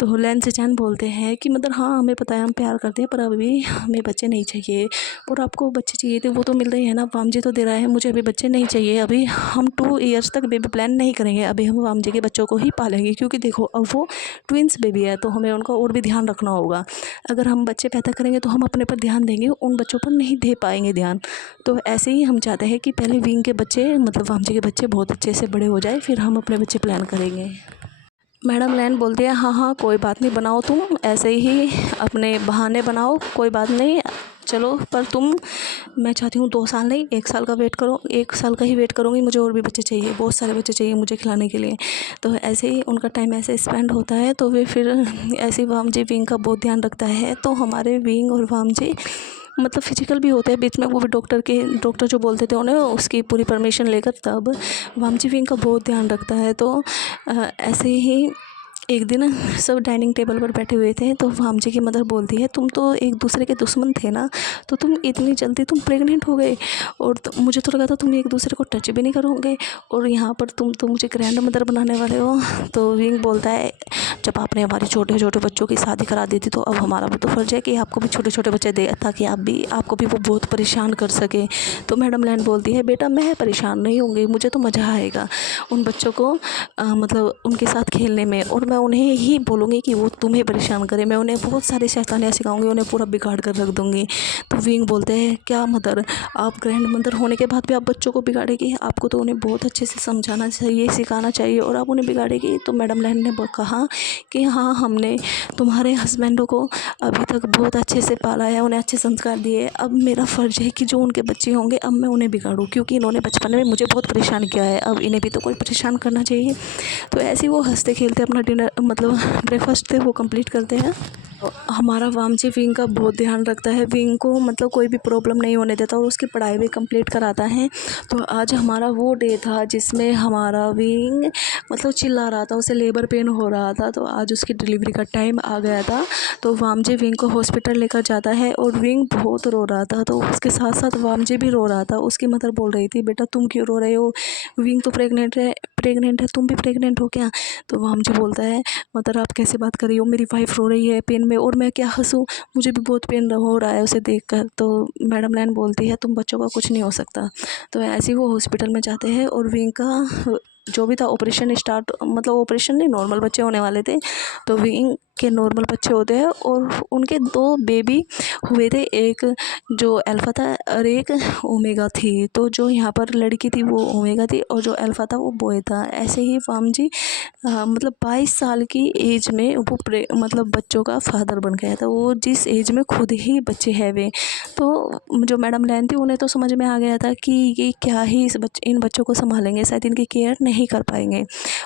तो लैन से चैन बोलते हैं कि मतलब हाँ हमें पता है हम प्यार करते हैं, पर अभी हमें बच्चे नहीं चाहिए, और आपको बच्चे चाहिए थे वो तो मिल रहे हैं ना, वामजी तो दे रहा है, मुझे अभी बच्चे नहीं चाहिए, अभी हम 2 ईयर्स तक बेबी प्लान नहीं करेंगे, अभी हम वामजी के बच्चों को ही पालेंगे, क्योंकि देखो अब वो ट्विंस बेबी है तो हमें उनका और भी ध्यान रखना होगा। अगर हम बच्चे पैदा करेंगे तो हम अपने पर ध्यान देंगे, उन बच्चों पर नहीं दे पाएंगे ध्यान। तो ऐसे ही हम चाहते हैं कि पहले विंग के बच्चे मतलब वामजी के बच्चे बहुत अच्छे से बड़े हो जाए, फिर हम अपने बच्चे प्लान करेंगे। मैडम लैन बोलती है हाँ हाँ कोई बात नहीं, बनाओ तुम ऐसे ही अपने बहाने बनाओ, कोई बात नहीं, चलो, पर मैं चाहती हूँ 2 साल नहीं 1 साल का वेट करो, 1 साल का ही वेट करूँगी, मुझे और भी बच्चे चाहिए, बहुत सारे बच्चे चाहिए मुझे खिलाने के लिए। तो ऐसे ही उनका टाइम ऐसे स्पेंड होता है, तो वे फिर ऐसे ही वामजी विंग का बहुत ध्यान रखता है। तो हमारे विंग और वामजी मतलब फिजिकल भी होते हैं बीच में, वो भी डॉक्टर जो बोलते थे उन्हें उसकी पूरी परमिशन लेकर तब वामजी विंग का बहुत ध्यान रखता है। तो ऐसे ही एक दिन सब डाइनिंग टेबल पर बैठे हुए थे, तो वामजी की मदर बोलती है तुम तो एक दूसरे के दुश्मन थे ना, तो तुम इतनी जल्दी तुम प्रेग्नेंट हो गए, और मुझे तो लगा था तुम एक दूसरे को टच भी नहीं करोगे, और यहाँ पर तुम तो मुझे ग्रैंड मदर बनाने वाले हो। तो विंग बोलता है जब आपने हमारे छोटे छोटे बच्चों की शादी करा दी थी, तो अब हमारा भी तो फर्ज है कि आपको भी छोटे छोटे बच्चे दे, ताकि आपको भी वो बहुत परेशान कर सके। तो मैडम लैंड बोलती है बेटा मैं परेशान नहीं होंगी, मुझे तो मज़ा आएगा उन बच्चों को मतलब उनके साथ खेलने में, और मैं उन्हें ही बोलूँगी कि वो तुम्हें परेशान करें, मैं उन्हें बहुत सारी शैतानियाँ सिखाऊंगी, उन्हें पूरा बिगाड़ कर रख दूँगी। तो विंग बोलते हैं क्या मदर, आप ग्रैंड मदर होने के बाद भी आप बच्चों को बिगाड़ेगी, आपको तो उन्हें बहुत अच्छे से समझाना चाहिए, सिखाना चाहिए, और आप उन्हें बिगाड़ेगी। तो मैडम लैंड ने कहा कि हाँ हमने तुम्हारे हस्बैंडों को अभी तक बहुत अच्छे से पाला है, उन्हें अच्छे संस्कार दिए, अब मेरा फ़र्ज़ है कि जो उनके बच्चे होंगे अब मैं उन्हें बिगाड़ूँ, क्योंकि इन्होंने बचपन में मुझे बहुत परेशान किया है, अब इन्हें भी तो कोई परेशान करना चाहिए। तो ऐसे ही वो हंसते खेलते अपना डिनर मतलब ब्रेकफास्ट थे वो कंप्लीट करते हैं। हमारा वामजी विंग का बहुत ध्यान रखता है, विंग को मतलब कोई भी प्रॉब्लम नहीं होने देता, और उसकी पढ़ाई भी कंप्लीट कराता है। तो आज हमारा वो डे था जिसमें हमारा विंग मतलब चिल्ला रहा था, उसे लेबर पेन हो रहा था, तो आज उसकी डिलीवरी का टाइम आ गया था। तो वामजी विंग को हॉस्पिटल लेकर जाता है, और विंग बहुत रो रहा था, तो उसके साथ साथ वामजी भी रो रहा था। उसकी मदर बोल रही थी बेटा तुम क्यों रो रहे हो, विंग तो प्रेग्नेंट है, तुम भी प्रेग्नेंट हो क्या। तो वामजी बोलता है मदर आप कैसे बात कर रही हो, मेरी वाइफ रो रही है पेन में, और मैं क्या हंसूँ, मुझे भी बहुत पेन हो रहा है उसे देखकर। तो मैडम लैन बोलती है तुम बच्चों का कुछ नहीं हो सकता। तो ऐसे ही वो हॉस्पिटल में जाते हैं, और विंग का जो भी था ऑपरेशन स्टार्ट, मतलब ऑपरेशन नहीं नॉर्मल बच्चे होने वाले थे, तो विंग के नॉर्मल बच्चे होते हैं, और उनके 2 बेबी हुए थे, एक जो अल्फ़ा था और एक ओमेगा थी। तो जो यहाँ पर लड़की थी वो ओमेगा थी, और जो अल्फ़ा था वो बॉय था। ऐसे ही वामजी मतलब 22 साल की एज में वो मतलब बच्चों का फादर बन गया था, वो जिस एज में खुद ही बच्चे है वे। तो जो मैडम लैन थी उन्हें तो समझ में आ गया था कि ये क्या ही इन बच्चों को संभालेंगे, शायद इनकी केयर नहीं कर पाएंगे,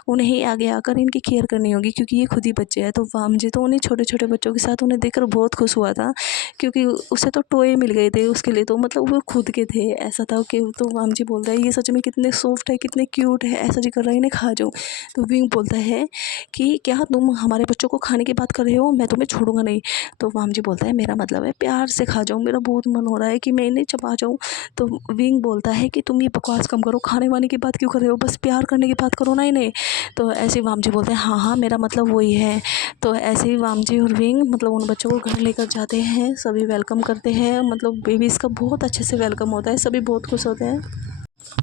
उन्हें ही आगे आकर इनकी केयर करनी होगी, क्योंकि ये खुद ही बच्चे हैं। तो वामजी तो उन्हें छोटे छोटे बच्चों के साथ उन्हें देखकर बहुत खुश हुआ था, क्योंकि उसे तो टॉय मिल गए थे उसके लिए, तो मतलब वो खुद के थे, ऐसा था कि तो वामजी बोलता है ये सच में कितने सॉफ्ट है, कितने क्यूट है, ऐसा जी कर रहा है इन्हें खा जाऊँ। तो विंग बोलता है कि क्या तुम हमारे बच्चों को खाने की बात कर रहे हो, मैं तुम्हें छोड़ूंगा नहीं। तो वामजी बोलता है मेरा मतलब है प्यार से खा जाऊँ, मेरा बहुत मन हो रहा है कि मैं इन्हें चबा जाऊँ। तो विंग बोलता है कि तुम ये बकवास कम करो, खाने वाने की बात क्यों कर रहे हो, बस प्यार करने की बात करो ना इन्हें। तो ऐसे ही वामजी बोलते हैं हाँ हाँ मेरा मतलब वही है। तो ऐसे ही वामजी और विंग मतलब उन बच्चों को घर लेकर जाते हैं, सभी वेलकम करते हैं, मतलब बेबीज़ का बहुत अच्छे से वेलकम होता है, सभी बहुत खुश होते हैं।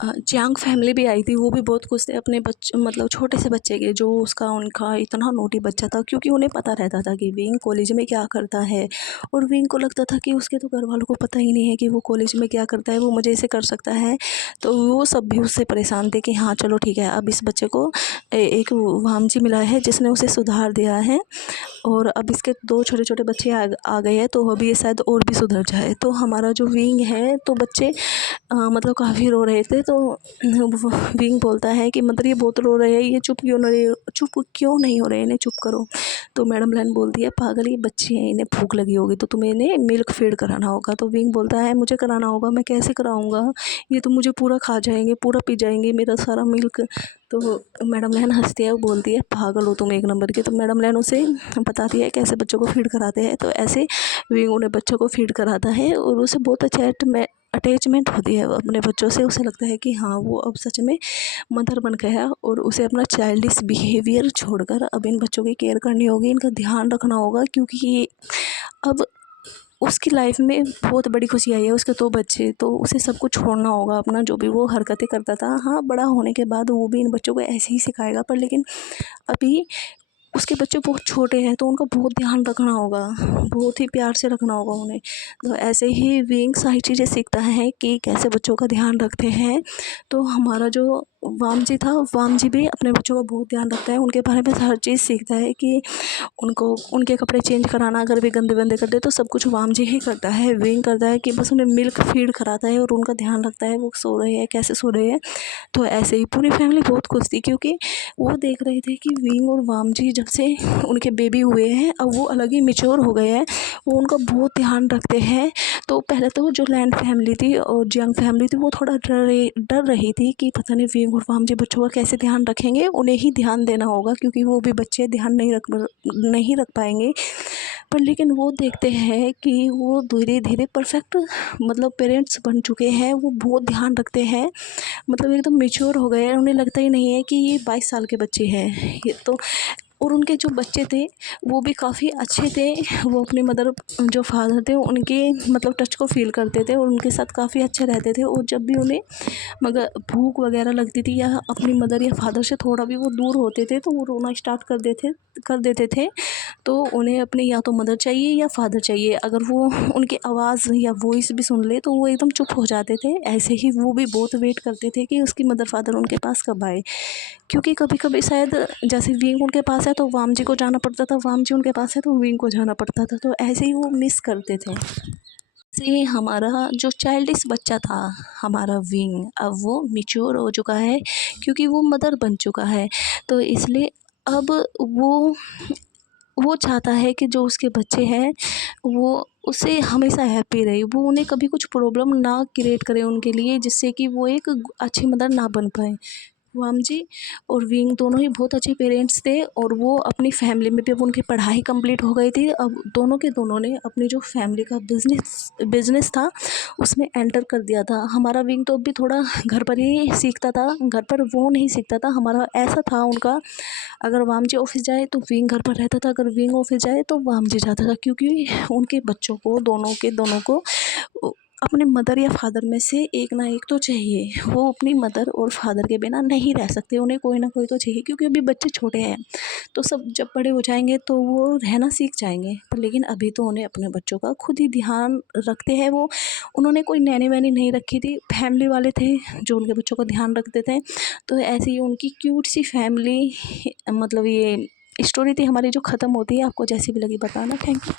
जियांग फैमिली भी आई थी, वो भी बहुत खुश थे अपने बच्चे मतलब छोटे से बच्चे के, जो उसका उनका इतना नोटी बच्चा था, क्योंकि उन्हें पता रहता था कि विंग कॉलेज में क्या करता है, और विंग को लगता था कि उसके तो घर वालों को पता ही नहीं है कि वो कॉलेज में क्या करता है, वो मज़े से कर सकता है। तो वो सब भी उससे परेशान थे कि हाँ चलो ठीक है, अब इस बच्चे को एक वामजी मिला है जिसने उसे सुधार दिया है, और अब इसके 2 छोटे छोटे बच्चे आ गए हैं, तो अभी ये शायद और भी सुधर जाए। तो हमारा जो विंग है, तो बच्चे मतलब काफ़ी रो रहे थे, तो विंग बोलता है कि मतलब ये बहुत रो रहे हैं, ये चुप क्यों नहीं हो रहे, इन्हें चुप करो। तो मैडम लैन बोलती है पागल ये बच्चे हैं, इन्हें भूख लगी होगी, तो तुम्हें इन्हें मिल्क फीड कराना होगा। तो विंग बोलता है मुझे कराना होगा, मैं कैसे कराऊंगा, ये तो मुझे पूरा खा जाएंगे, पूरा पी जाएंगे मेरा सारा मिल्क। तो मैडम लहन हंसती है, वो बोलती है पागल हो तुम एक नंबर की। तो मैडम लहन उसे बताती है कैसे बच्चों को फीड कराते हैं। तो ऐसे विंग उन्हें बच्चों को फीड कराता है और उसे बहुत अच्छा अटैचमेंट होती है अपने बच्चों से। उसे लगता है कि हाँ वो अब सच में मदर बन गया और उसे अपना चाइल्डिश बिहेवियर छोड़कर अब इन बच्चों की केयर करनी होगी, इनका ध्यान रखना होगा, क्योंकि अब उसकी लाइफ में बहुत बड़ी खुशी आई है। उसके 2 बच्चे, तो उसे सब कुछ छोड़ना होगा अपना, जो भी वो हरकतें करता था। हाँ, बड़ा होने के बाद वो भी इन बच्चों को ऐसे ही सिखाएगा, पर लेकिन अभी उसके बच्चे बहुत छोटे हैं तो उनका बहुत ध्यान रखना होगा, बहुत ही प्यार से रखना होगा उन्हें। तो ऐसे ही विंग सारी चीज़ें सीखता है कि कैसे बच्चों का ध्यान रखते हैं। तो हमारा जो वाम जी था, वाम जी भी अपने बच्चों का बहुत ध्यान रखता है, उनके बारे में हर चीज़ सीखता है कि उनको उनके कपड़े चेंज कराना, अगर वे गंदे वंदे कर दे तो सब कुछ वाम जी ही करता है। विंग करता है कि बस उन्हें मिल्क फीड कराता है और उनका ध्यान रखता है वो सो रहे हैं, कैसे सो रहे हैं। तो ऐसे ही पूरी फैमिली बहुत खुश थी, क्योंकि वो देख रहे थे कि विंग और वाम जी जब से उनके बेबी हुए हैं अब वो अलग ही मैच्योर हो गए हैं, वो उनका बहुत ध्यान रखते हैं। तो पहले तो जो लैंड फैमिली थी और जंग फैमिली थी वो थोड़ा डर रही थी कि पता नहीं विंग और वाम जी बच्चों का कैसे ध्यान रखेंगे, उन्हें ही ध्यान देना होगा क्योंकि वो भी बच्चे ध्यान नहीं रख पाएंगे। पर लेकिन वो देखते हैं कि वो धीरे धीरे परफेक्ट मतलब पेरेंट्स बन चुके हैं, वो बहुत ध्यान रखते हैं, मतलब एकदम मैच्योर हो गए हैं। उन्हें लगता ही नहीं है कि ये 22 साल के बच्चे हैं ये तो। और उनके जो बच्चे थे वो भी काफ़ी अच्छे थे, वो अपने मदर जो फादर थे उनके मतलब टच को फ़ील करते थे और उनके साथ काफ़ी अच्छे रहते थे। और जब भी उन्हें मगर भूख वगैरह लगती थी या अपनी मदर या फादर से थोड़ा भी वो दूर होते थे तो वो रोना स्टार्ट कर देते थे। तो उन्हें अपने या तो मदर चाहिए या फादर चाहिए, अगर वो उनकी आवाज़ या वॉइस भी सुन ले तो वो एकदम चुप हो जाते थे। ऐसे ही वो भी बहुत वेट करते थे कि उसकी मदर फादर उनके पास कब आए, क्योंकि कभी कभी शायद जैसे विंग उनके पास है तो वाम जी को जाना पड़ता था, वाम जी उनके पास है तो विंग को जाना पड़ता था। तो ऐसे ही वो मिस करते थे। से हमारा जो चाइल्डिश बच्चा था, हमारा विंग, अब वो मैच्योर हो चुका है क्योंकि वो मदर बन चुका है। तो इसलिए अब वो चाहता है कि जो उसके बच्चे हैं वो उससे हमेशा हैप्पी रहे, वो उन्हें कभी कुछ प्रॉब्लम ना क्रिएट करे उनके लिए, जिससे कि वो एक अच्छी मदर ना बन पाए। वाम जी और विंग दोनों ही बहुत अच्छे पेरेंट्स थे और वो अपनी फैमिली में भी, अब उनकी पढ़ाई कंप्लीट हो गई थी, अब दोनों के दोनों ने अपनी जो फैमिली का बिजनेस था उसमें एंटर कर दिया था। हमारा विंग तो अभी थोड़ा घर पर ही सीखता था, घर पर वो नहीं सीखता था। हमारा ऐसा था उनका, अगर वाम जी ऑफिस जाए तो विंग घर पर रहता था, अगर विंग ऑफिस जाए तो वाम जी जाता था, क्योंकि उनके बच्चों को दोनों को अपने मदर या फादर में से एक ना एक तो चाहिए। वो अपनी मदर और फादर के बिना नहीं रह सकते, उन्हें कोई ना कोई तो चाहिए, क्योंकि अभी बच्चे छोटे हैं तो सब जब बड़े हो जाएंगे तो वो रहना सीख जाएंगे। पर लेकिन अभी तो उन्हें अपने बच्चों का खुद ही ध्यान रखते हैं। वो उन्होंने कोई नैनी वैनी नहीं रखी थी, फैमिली वाले थे जो उनके बच्चों का ध्यान रखते थे। तो ऐसे ही उनकी क्यूट सी फैमिली, मतलब ये स्टोरी थी हमारी जो ख़त्म होती है। आपको जैसी भी लगी बताना। Thank you.